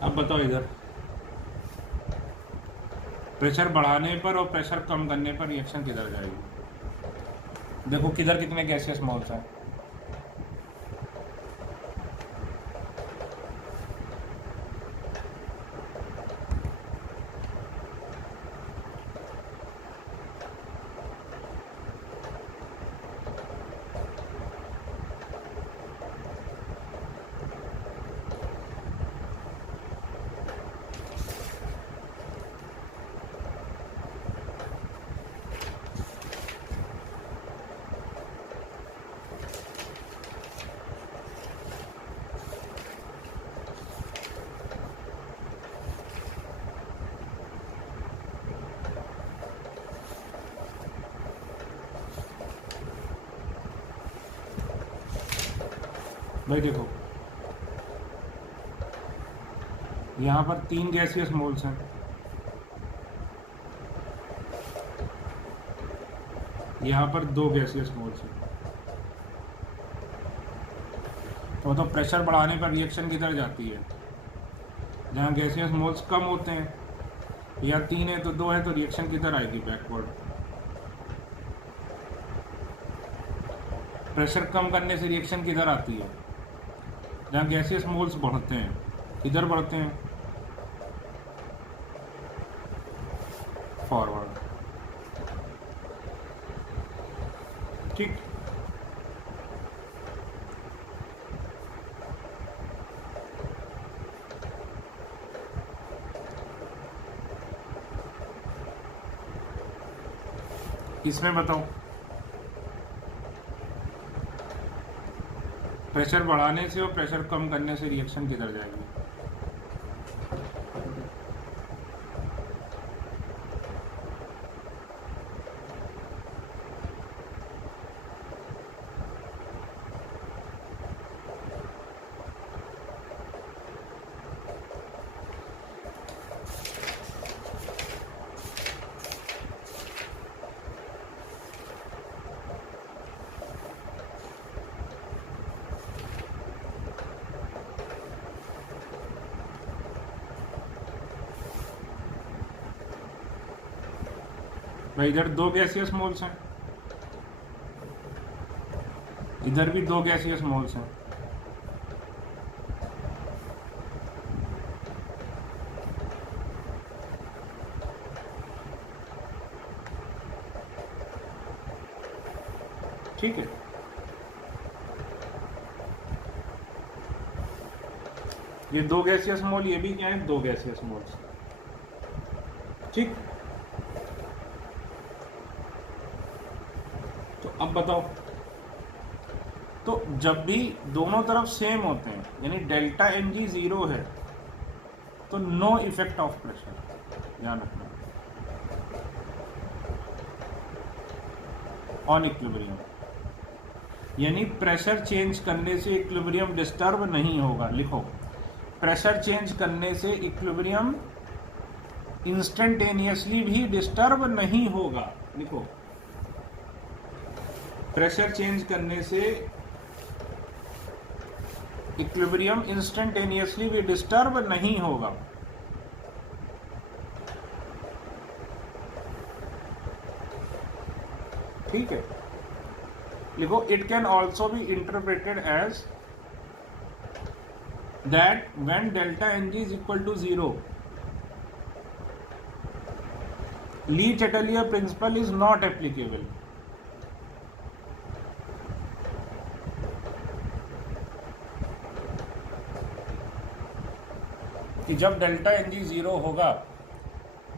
अब बताओ इधर प्रेशर बढ़ाने पर और प्रेशर कम करने पर रिएक्शन किधर जाएगी। देखो किधर कितने गैसियस मोल्स हैं, भाई देखो, यहाँ पर 3 गैसियस मोल्स हैं, यहाँ पर 2 गैसियस मोल्स हैं। तो प्रेशर बढ़ाने पर रिएक्शन किधर जाती है? जहाँ गैसियस मोल्स कम होते हैं, या 3 है तो 2 है, तो रिएक्शन किधर आएगी? बैकवर्ड। प्रेशर कम करने से रिएक्शन किधर आती है? जहाँ गैसियस मोल्स बढ़ते हैं, किधर बढ़ते हैं? फॉरवर्ड। ठीक। इसमें बताओ, प्रेशर बढ़ाने से और प्रेशर कम करने से रिएक्शन किधर जाएगी? भाई इधर 2 गैसियस मोल्स हैं, इधर भी 2 गैसियस मोल्स हैं। ठीक है, ये 2 गैसियस मोल, ये भी क्या है? 2 गैसियस मोल्स। ठीक। तो अब बताओ, तो जब भी दोनों तरफ सेम होते हैं, यानी डेल्टा एन जी 0 है, तो नो इफेक्ट ऑफ प्रेशर, ध्यान रखना, ऑन इक्विलिब्रियम। यानी प्रेशर चेंज करने से इक्विलिब्रियम डिस्टर्ब नहीं होगा। लिखो, प्रेशर चेंज करने से इक्विलिब्रियम इंस्टेंटेनियसली भी डिस्टर्ब नहीं होगा। लिखो, प्रेशर चेंज करने से इक्विलिब्रियम इंस्टेंटेनियसली भी डिस्टर्ब नहीं होगा। ठीक है, लिखो, it can also be interpreted as that when delta n G is equal to 0, Le Chatelier principle is not applicable. कि जब डेल्टा एन जी 0 होगा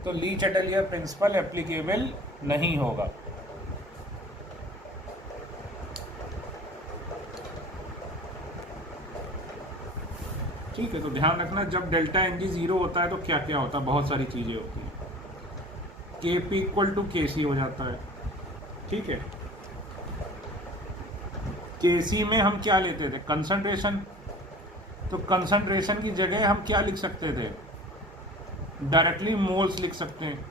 तो ली चैटलियर प्रिंसिपल एप्लीकेबल नहीं होगा। ठीक है, तो ध्यान रखना, जब डेल्टा एन जी 0 होता है तो क्या क्या होता है? बहुत सारी चीजें होती हैं। के पी इक्वल टू के सी हो जाता है। ठीक है, के सी में हम क्या लेते थे? कंसंट्रेशन। तो कंसंट्रेशन की जगह हम क्या लिख सकते थे? डायरेक्टली मोल्स लिख सकते हैं।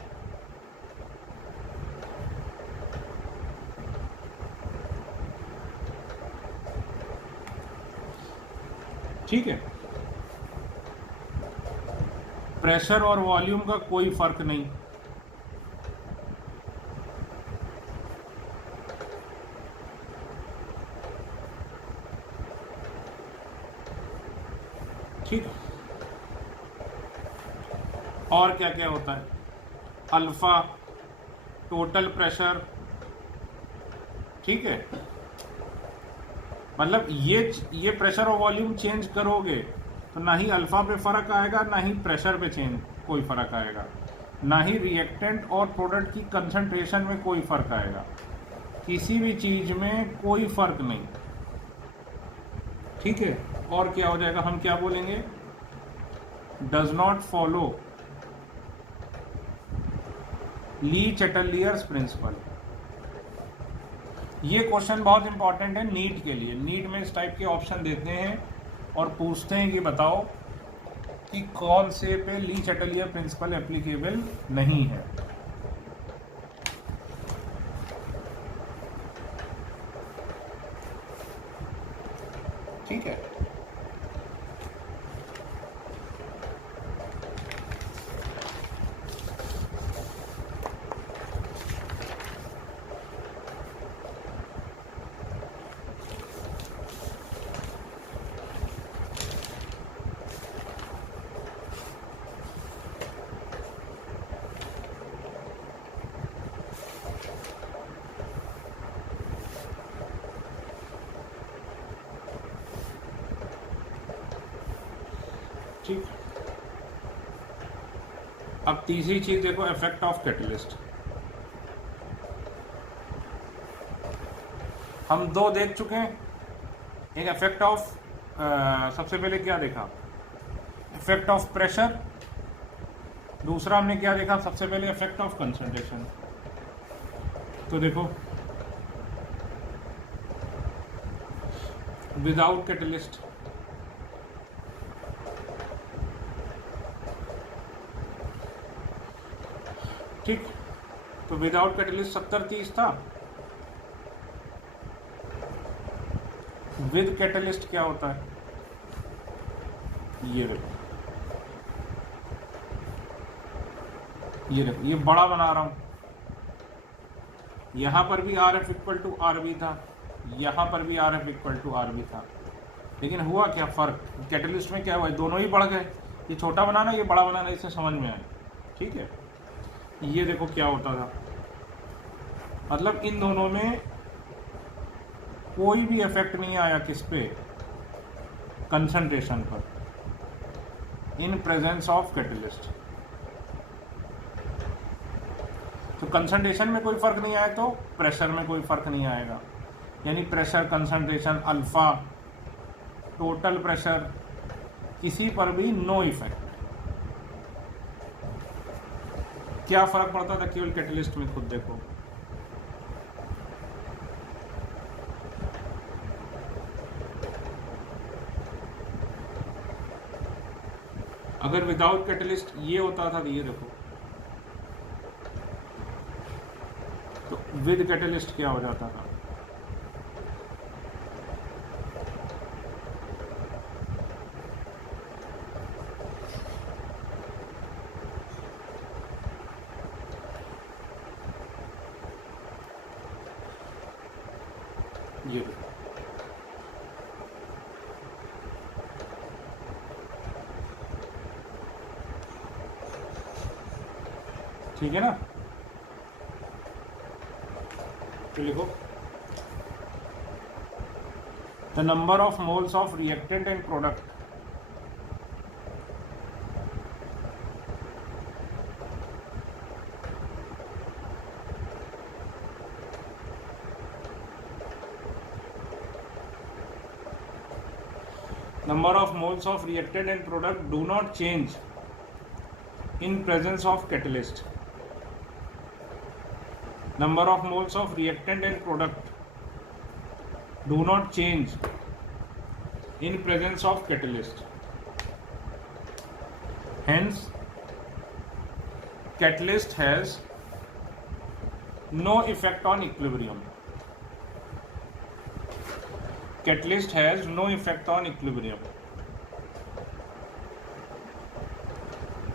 ठीक है, प्रेशर और वॉल्यूम का कोई फर्क नहीं। ठीक, और क्या क्या होता है? Alpha, total pressure. ठीक है, मतलब ये प्रेशर और वॉल्यूम चेंज करोगे तो ना ही अल्फा पे फर्क आएगा, ना ही प्रेशर पे चेंज कोई फर्क आएगा, ना ही रिएक्टेंट और प्रोडक्ट की कंसंट्रेशन में कोई फर्क आएगा। किसी भी चीज में कोई फर्क नहीं। ठीक है, और क्या हो जाएगा? हम क्या बोलेंगे? Does not follow Le Chatelier's principle. ये क्वेश्चन बहुत इंपॉर्टेंट है नीट के लिए। नीट में इस टाइप के ऑप्शन देते हैं और पूछते हैं कि बताओ कि कौन से पे ली चैटलियर प्रिंसिपल एप्लीकेबल नहीं है। ठीक है, ठीक। अब तीसरी चीज देखो, इफेक्ट ऑफ कैटलिस्ट। हम दो देख चुके हैं। एक इफेक्ट ऑफ सबसे पहले क्या देखा, इफेक्ट ऑफ प्रेशर। दूसरा हमने क्या देखा सबसे पहले, इफेक्ट ऑफ कंसंट्रेशन। तो देखो, विदाउट कैटलिस्ट ठीक, तो विदाउट कैटलिस्ट 70-30 था। विद कैटलिस्ट क्या होता है, ये देखो, ये देखो, ये बड़ा बना रहा हूं। यहां पर भी R F equal to R B था, यहां पर भी R F equal to R B था, लेकिन हुआ क्या फर्क, कैटलिस्ट में क्या हुआ, दोनों ही बढ़ गए। ये छोटा बनाना, ये बड़ा बनाना, इससे समझ में आया। ठीक है, ये देखो क्या होता था, मतलब इन दोनों में कोई भी इफेक्ट नहीं आया किस पे, कंसंट्रेशन पर, इन प्रेजेंस ऑफ कैटलिस्ट। तो कंसंट्रेशन में कोई फर्क नहीं आया तो प्रेशर में कोई फर्क नहीं आएगा, यानी pressure, concentration, alpha, total pressure, किसी पर भी नो इफेक्ट। क्या फर्क पड़ता था केवल कैटलिस्ट में, खुद देखो। अगर विदाउट कैटलिस्ट ये होता था तो ये देखो, तो विद कैटलिस्ट क्या हो जाता था, ये देखो, ठीक है ना। तो लिखो, the number of moles of reactant and product number of moles of reactant and product do not change in presence of catalyst. Number of moles of reactant and product do not change in presence of catalyst. Hence, catalyst has no effect on equilibrium. Catalyst has no effect on equilibrium.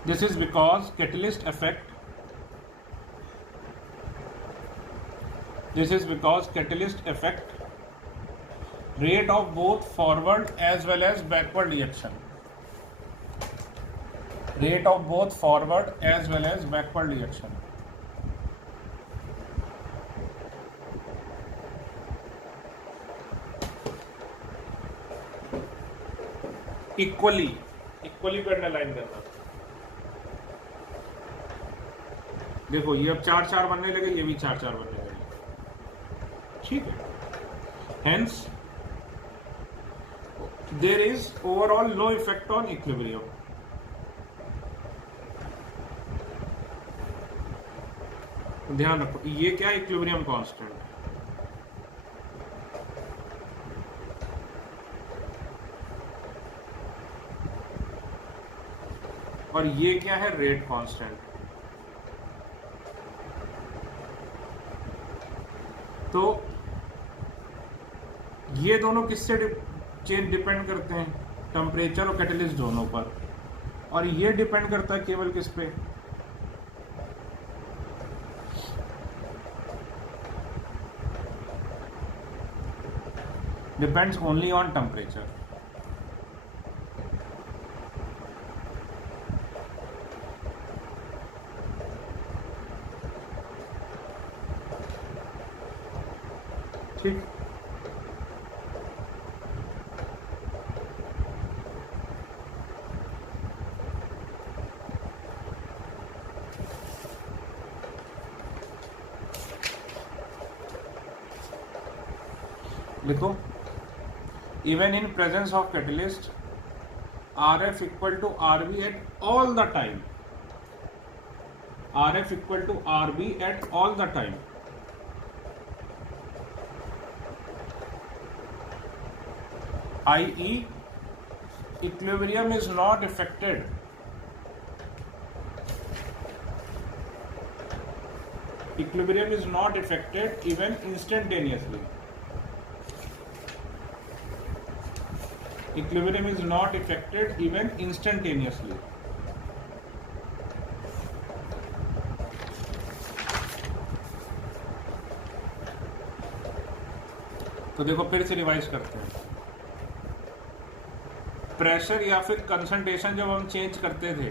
This is because catalyst effect rate of both forward as well as backward reaction. Rate of both forward as well as backward reaction. Equally पे अंडरलाइन करना। देखो ये अब 4-4 बनने लगे, ये भी 4-4 बनने लगे। ठीक है, hence there is overall no effect on equilibrium. ध्यान रखो, ये क्या है, इक्विलिब्रियम कांस्टेंट। और ये क्या है, रेट कांस्टेंट। तो ये दोनों किससे चेंज डिपेंड करते हैं, टेम्परेचर और कैटलिस्ट दोनों पर, और ये डिपेंड करता है केवल किस पे, डिपेंड्स ओनली ऑन टेम्परेचर। ठीक, लिखो, even in presence of catalyst RF equal to RB at all the time, RF equal to RB at all the time, i.e. equilibrium is not affected even instantaneously. Equilibrium is not affected even instantaneously. तो देखो फिर से रिवाइज करते हैं। प्रेशर या फिर कंसंट्रेशन जब हम चेंज करते थे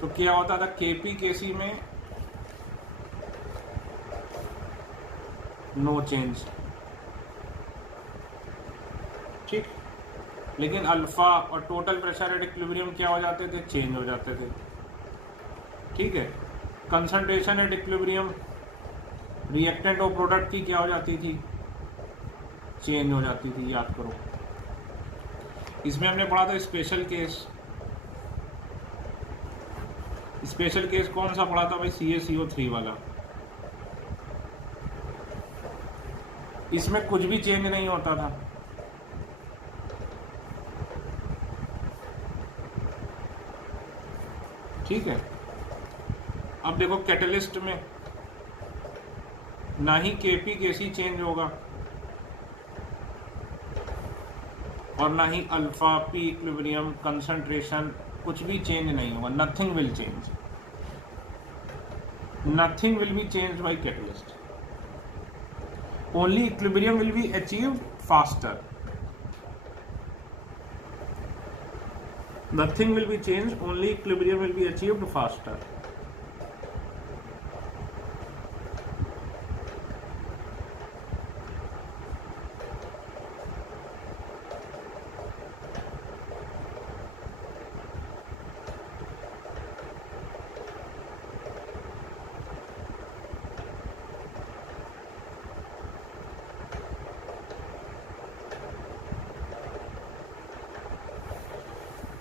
तो क्या होता था, Kp Kc में नो चेंज, ठीक, लेकिन अल्फा और टोटल प्रेशर एट इक्विलिब्रियम क्या हो जाते थे, चेंज हो जाते थे। ठीक है, कंसंट्रेशन एट इक्विलिब्रियम रिएक्टेंट और प्रोडक्ट की क्या हो जाती थी, चेंज हो जाती थी, याद करो। इसमें हमने पढ़ा था स्पेशल केस। स्पेशल केस कौन सा पढ़ा था भाई, CaCO3 वाला। इसमें कुछ भी चेंज नहीं होता था, ठीक है। अब देखो कैटलिस्ट में ना ही Kp Kc चेंज होगा और ना ही अल्फा P इक्विलिब्रियम कंसंट्रेशन, कुछ भी चेंज नहीं होगा। Nothing will change, nothing will be change bye catalyst, only equilibrium will be achieved faster, nothing will be changed, only equilibrium will be achieved faster.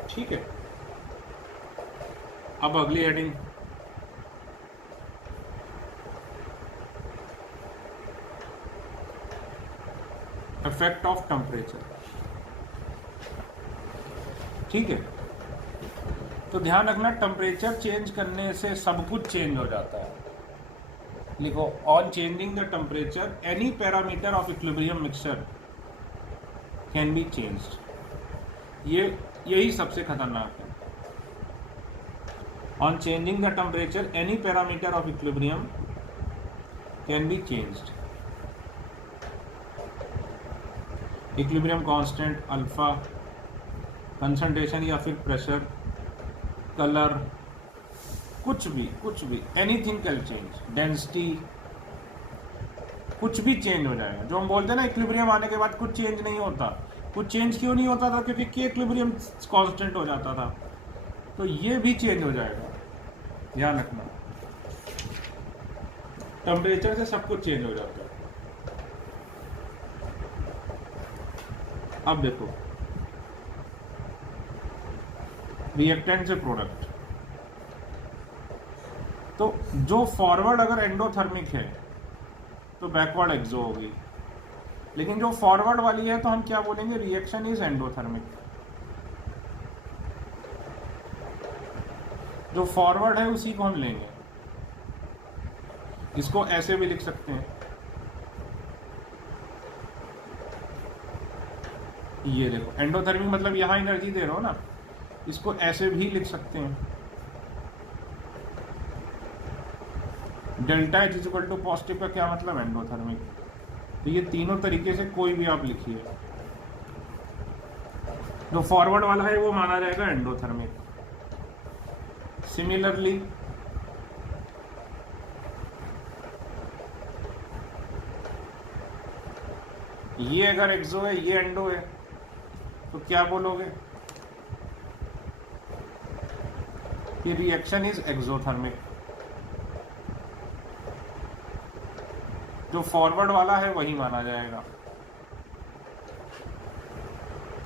ठीक है, अब अगली हेडिंग, इफेक्ट ऑफ टेम्परेचर। ठीक है, तो ध्यान रखना टेम्परेचर चेंज करने से सब कुछ चेंज हो जाता है। लिखो, on changing the temperature any parameter of equilibrium mixture can be changed. यही सबसे खतरनाक है। On changing the temperature any parameter of equilibrium can be changed. Equilibrium constant, alpha, concentration या फिर प्रेशर, कलर, कुछ भी एनीथिंग कैन चेंज, डेंसिटी, कुछ भी चेंज हो जाएगा। जो हम बोलते हैं ना इक्विलिब्रियम आने के बाद कुछ चेंज नहीं होता, कुछ चेंज क्यों नहीं होता था, क्योंकि के इक्विलिब्रियम कांस्टेंट हो जाता था। तो ये भी चेंज हो जाएगा, ध्यान रखना। टेम्परेचर से सब कुछ चेंज हो जाता है। अब देखो, रिएक्टेंट से प्रोडक्ट, तो जो फॉरवर्ड अगर एंडोथर्मिक है तो बैकवर्ड एक्सो होगी, लेकिन जो फॉरवर्ड वाली है तो हम क्या बोलेंगे, रिएक्शन इज एंडोथर्मिक। जो फॉरवर्ड है उसी को हम लेंगे। इसको ऐसे भी लिख सकते हैं, ये देखो एंडोथर्मिक मतलब यहाँ एनर्जी दे रहा हो ना, इसको ऐसे भी लिख सकते हैं, delta H is equal to positive का क्या मतलब एंडोथर्मिक। तो ये तीनों तरीके से कोई भी आप लिखिए, जो फॉरवर्ड वाला है वो माना जाएगा एंडोथर्मिक। सिमिलरली ये अगर एक्सो है ये एंडो है तो क्या बोलोगे कि रिएक्शन इज एक्सोथर्मिक। जो फॉरवर्ड वाला है वही माना जाएगा,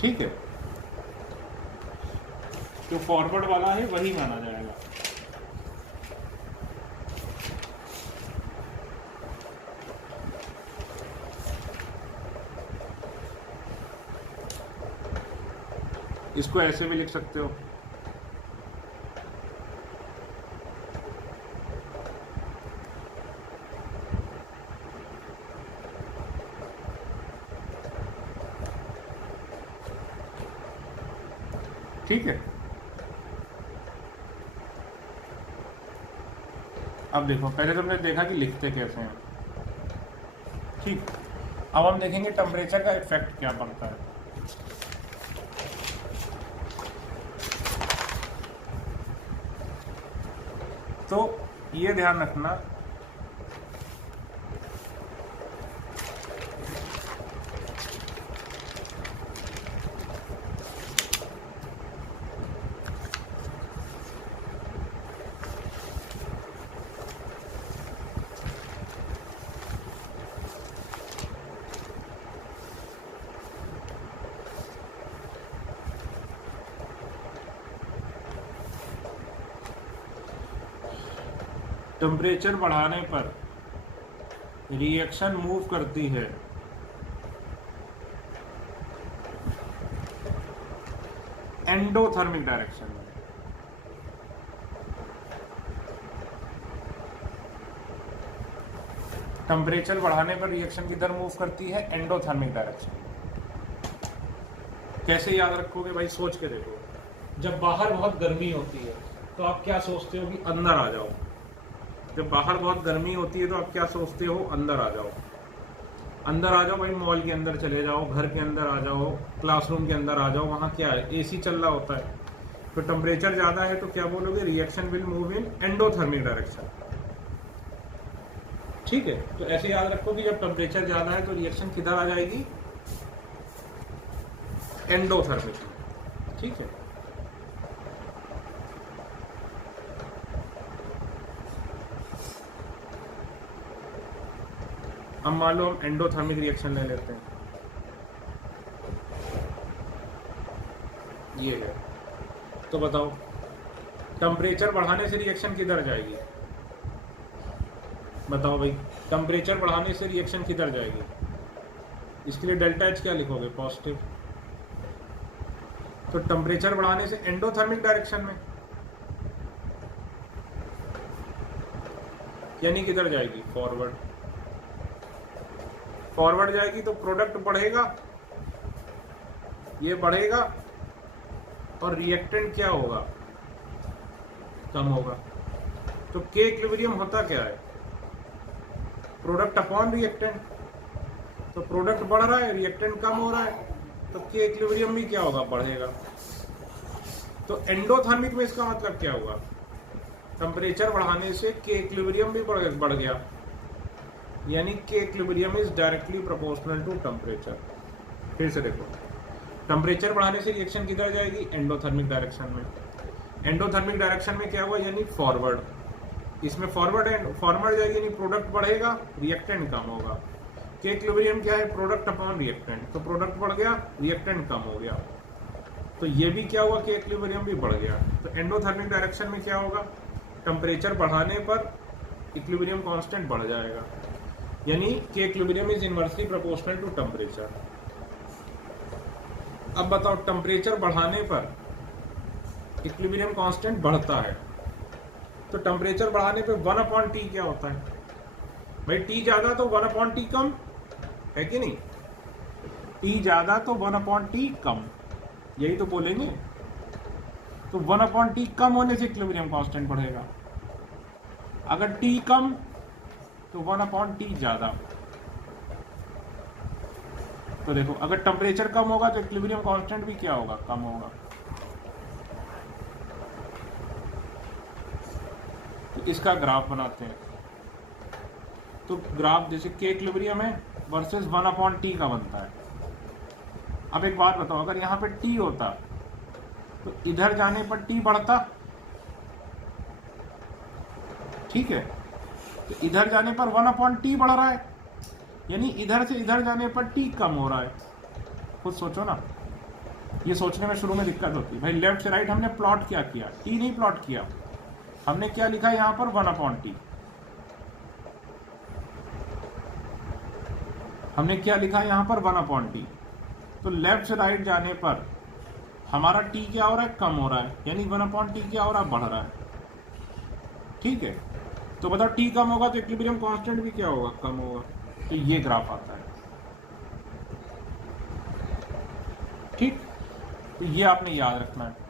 ठीक है, जो फॉरवर्ड वाला है वही माना जाएगा। इसको ऐसे भी लिख सकते हो, ठीक है। अब देखो पहले तो हमने देखा कि लिखते कैसे हैं, ठीक। अब हम देखेंगे टेम्परेचर का इफेक्ट क्या पड़ता है। तो ये ध्यान रखना टेम्परेचर बढ़ाने पर रिएक्शन मूव करती है एंडोथर्मिक डायरेक्शन में। टेम्परेचर बढ़ाने पर रिएक्शन किधर मूव करती है, एंडोथर्मिक डायरेक्शन में। कैसे याद रखोगे भाई, सोच के देखो। जब बाहर बहुत गर्मी होती है तो आप क्या सोचते हो कि अंदर आ जाओ। जब बाहर बहुत गर्मी होती है तो आप क्या सोचते हो, अंदर आ जाओ। अंदर आ जाओ भाई, मॉल के अंदर चले जाओ, घर के अंदर आ जाओ, क्लासरूम के अंदर आ जाओ, वहाँ क्या है, एसी चल रहा होता है। तो टेम्परेचर ज़्यादा है तो क्या बोलोगे, reaction will move in endothermic direction, ठीक है। तो ऐसे याद रखो कि जब टेम्परेचर ज़्यादा है तो रिएक्शन किधर आ जाएगी, एंडोथर्मिक, ठीक है। अब मान लो हम एंडोथर्मिक रिएक्शन ले लेते हैं, ये है। तो बताओ टेम्परेचर बढ़ाने से रिएक्शन किधर जाएगी, बताओ भाई, टेम्परेचर बढ़ाने से रिएक्शन किधर जाएगी। इसके लिए डेल्टा एच क्या लिखोगे, पॉजिटिव। तो टेम्परेचर बढ़ाने से एंडोथर्मिक डायरेक्शन में, यानी किधर जाएगी, फॉरवर्ड। फॉरवर्ड जाएगी तो प्रोडक्ट बढ़ेगा, ये बढ़ेगा, और रिएक्टेंट क्या होगा, कम होगा। तो के इक्विलिब्रियम होता क्या है, प्रोडक्ट अपॉन रिएक्टेंट। तो प्रोडक्ट बढ़ रहा है, रिएक्टेंट कम हो रहा है, तो के इक्विलिब्रियम भी क्या होगा, बढ़ेगा। तो एंडोथर्मिक में इसका मतलब क्या हुआ, टेम्परेचर बढ़ाने से के इक्विलिब्रियम भी बढ़ गया, यानी K equilibrium is directly proportional to temperature. फिर से देखो, टेम्परेचर बढ़ाने से रिएक्शन किधर जाएगी, एंडोथर्मिक डायरेक्शन में। एंडोथर्मिक डायरेक्शन में क्या हुआ, यानी फॉरवर्ड। इसमें फॉरवर्ड जाएगी, यानी प्रोडक्ट बढ़ेगा, रिएक्टेंट कम होगा। के इक्विलिब्रियम क्या है, प्रोडक्ट अपॉन रिएक्टेंट। तो प्रोडक्ट बढ़ गया, रिएक्टेंट कम हो गया, तो ये भी क्या हुआ, के इक्विलिब्रियम भी बढ़ गया। तो एंडोथर्मिक डायरेक्शन में क्या होगा, टेम्परेचर बढ़ाने पर इक्विलिब्रियम कांस्टेंट बढ़ जाएगा, यानी K equilibrium is inversely proportional to temperature. अब बताओ टेम्परेचर बढ़ाने पर इक्विलिब्रियम कांस्टेंट बढ़ता है, तो टेम्परेचर बढ़ाने पे 1/T क्या होता है भाई? टी ज्यादा तो 1/T कम है कि नहीं? टी ज्यादा तो 1/T कम, यही तो बोलेंगे। तो 1/T कम होने से इक्विलिब्रियम कांस्टेंट बढ़ेगा, अगर टी कम तो 1/T ज्यादा। तो देखो अगर टेम्परेचर कम होगा तो इक्विलिब्रियम कांस्टेंट भी क्या होगा? कम होगा। तो इसका ग्राफ बनाते हैं। तो ग्राफ जैसे के इक्विलिब्रियम है वर्सेस 1/T का बनता है। अब एक बात बताओ, अगर यहाँ पे टी होता तो इधर जाने पर टी बढ़ता, ठीक है? तो इधर जाने पर 1/T बढ़ रहा है, यानी इधर से इधर जाने पर टी कम हो रहा है। खुद सोचो ना, ये सोचने में शुरू में दिक्कत होती है भाई। लेफ्ट से राइट हमने प्लॉट क्या किया? टी नहीं प्लॉट किया, हमने क्या लिखा यहाँ पर? 1/T। हमने क्या लिखा यहाँ पर? 1/T। तो लेफ्ट से राइट जाने पर हमारा टी क्या हो रहा है? कम हो रहा है, यानी 1/T क्या हो रहा है? बढ़ रहा है, ठीक है? तो बताओ टी कम होगा तो इक्विलिब्रियम कांस्टेंट भी क्या होगा? कम होगा। तो ये ग्राफ आता है, ठीक? तो ये आपने याद रखना है।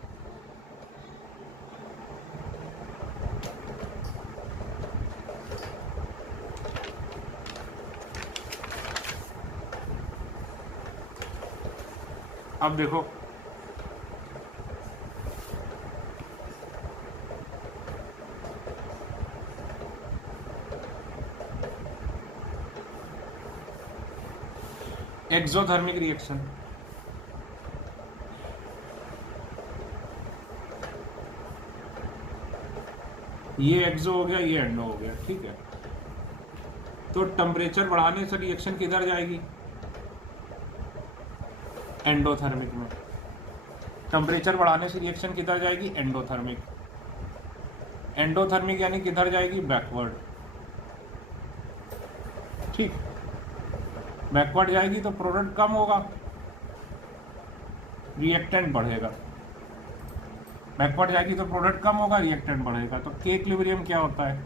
अब देखो एक्सोथर्मिक रिएक्शन, ये एक्सो हो गया, ये एंडो हो गया, ठीक है? तो टेम्परेचर बढ़ाने से रिएक्शन किधर जाएगी? एंडोथर्मिक में। टेम्परेचर बढ़ाने से रिएक्शन किधर जाएगी? एंडोथर्मिक। एंडोथर्मिक यानी किधर जाएगी? बैकवर्ड, ठीक? बैकवर्ड जाएगी तो प्रोडक्ट कम होगा, रिएक्टेंट बढ़ेगा। बैकवर्ड जाएगी तो प्रोडक्ट कम होगा, रिएक्टेंट बढ़ेगा। तो के इक्विलिब्रियम क्या होता है?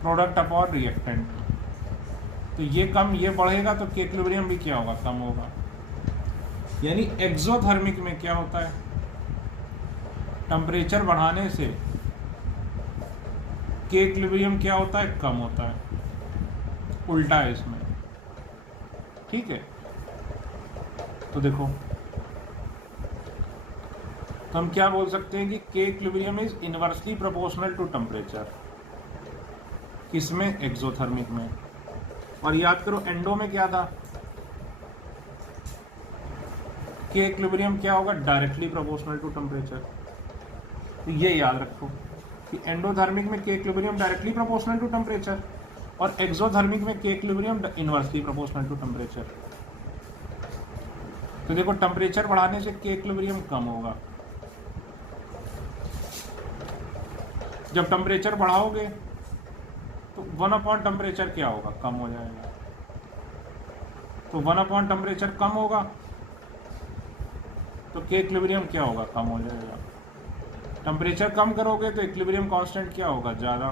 Product upon reactant. तो ये कम, ये बढ़ेगा तो के इक्विलिब्रियम भी क्या होगा? कम होगा। यानी एक्सोथर्मिक में क्या होता है? टेम्परेचर बढ़ाने से के इक्विलिब्रियम क्या होता है? कम होता है। उल्टा है इसमें, ठीक है? तो देखो, तो हम क्या बोल सकते हैं कि K equilibrium is inversely proportional to temperature. किसमें? एक्सोथर्मिक में। और याद करो एंडो में क्या था? के इक्विलिब्रियम क्या होगा? Directly proportional to temperature. तो ये याद रखो कि एंडोथर्मिक में K equilibrium directly proportional to temperature और एक्सोथर्मिक में K equilibrium inversely proportional to temperature. तो देखो टेम्परेचर बढ़ाने से के इक्विलिब्रियम कम होगा। जब टेम्परेचर बढ़ाओगे तो 1/टेम्परेचर क्या होगा? कम हो जाएगा। तो 1/टेम्परेचर कम होगा तो के इक्विलिब्रियम क्या होगा? कम हो जाएगा। टेम्परेचर कम करोगे तो इक्विलिब्रियम कांस्टेंट क्या होगा? ज़्यादा।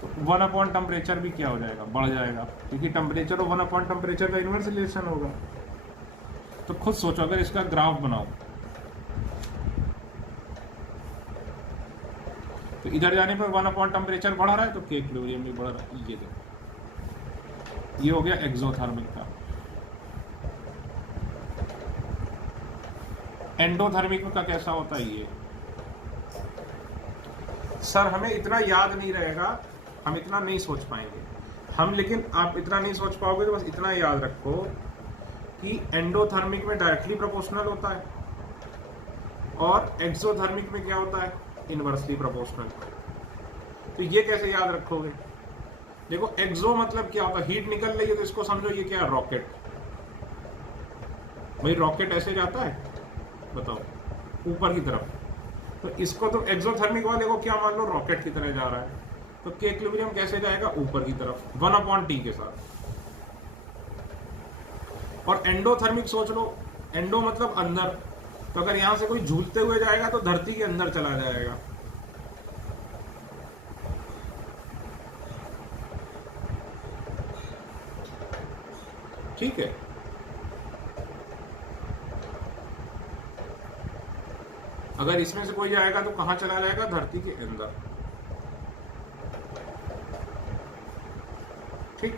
तो 1/टेम्परेचर भी क्या हो जाएगा? बढ़ जाएगा, क्योंकि टेम्परेचर और 1/टेम्परेचर का इनवर्स रिलेशन होगा। तो खुद सोचो, अगर इसका ग्राफ बनाओ तो इधर जाने पर 1/टेम्परेचर बढ़ रहा है तो के इक्विलिब्रियम भी बढ़ रहा है। ये देखो, ये हो गया एक्सोथर्मिक का। एंडोथर्मिक का कैसा होता है? ये सर हमें इतना याद नहीं रहेगा, हम इतना नहीं सोच पाएंगे हम, लेकिन आप इतना नहीं सोच पाओगे तो बस इतना याद रखो कि एंडोथर्मिक में डायरेक्टली प्रोपोर्शनल होता है और एक्सोथर्मिक में क्या होता है? Inversely proportional. तो ये कैसे याद रखोगे? देखो एक्सो मतलब क्या होता है? हीट निकल रही है तो इसको समझो ये क्या है? रॉकेट। भाई रॉकेट ऐसे जाता है, बताओ, ऊपर की तरफ। तो इसको तो एक्सोथर्मिक वाले को क्या मान लो? रॉकेट की तरह जा रहा है। तो के इक्विलिब्रियम कैसे जाएगा? ऊपर की तरफ 1/T के साथ। और एंडोथर्मिक सोच लो, एंडो मतलब अंदर, तो अगर यहां से कोई झूलते हुए जाएगा तो धरती के अंदर चला जाएगा। ठीक है, अगर इसमें से कोई जाएगा तो कहां चला जाएगा? धरती के अंदर। ठीक,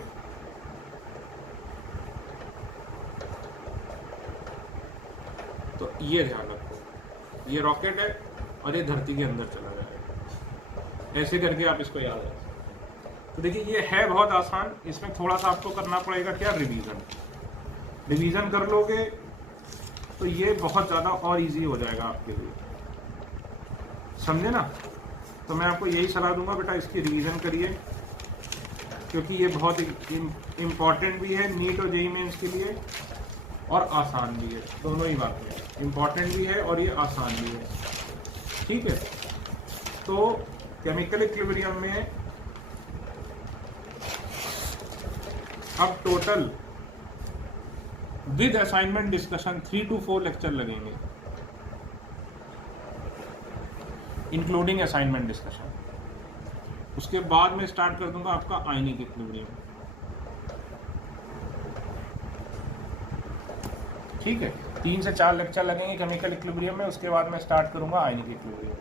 तो ये ध्यान रखो, ये रॉकेट है और ये धरती के अंदर चला जाएगा। ऐसे करके आप इसको याद रखें। तो देखिए ये है बहुत आसान, इसमें थोड़ा सा आपको करना पड़ेगा क्या? रिवीजन। रिवीजन कर लोगे तो ये बहुत ज़्यादा और इजी हो जाएगा आपके लिए, समझे ना? तो मैं आपको यही सलाह दूंगा, बेटा इसकी रिवीजन करिए, क्योंकि ये बहुत इम्पॉर्टेंट भी है नीट और जेईई मेंस के लिए, और आसान भी है। दोनों ही बातें हैं, इम्पॉर्टेंट भी है और ये आसान भी है। ठीक है, तो केमिकल इक्विलिब्रियम में अब total with assignment discussion 3 to 4 lecture लगेंगे, इंक्लूडिंग असाइनमेंट डिस्कशन। उसके बाद में स्टार्ट कर दूंगा आपका आयनिक इक्विलिब्रियम। ठीक है, 3 से 4 लेक्चर लगेंगे केमिकल इक्विलिब्रियम में, उसके बाद मैं स्टार्ट करूंगा आयनिक इक्विलिब्रियम।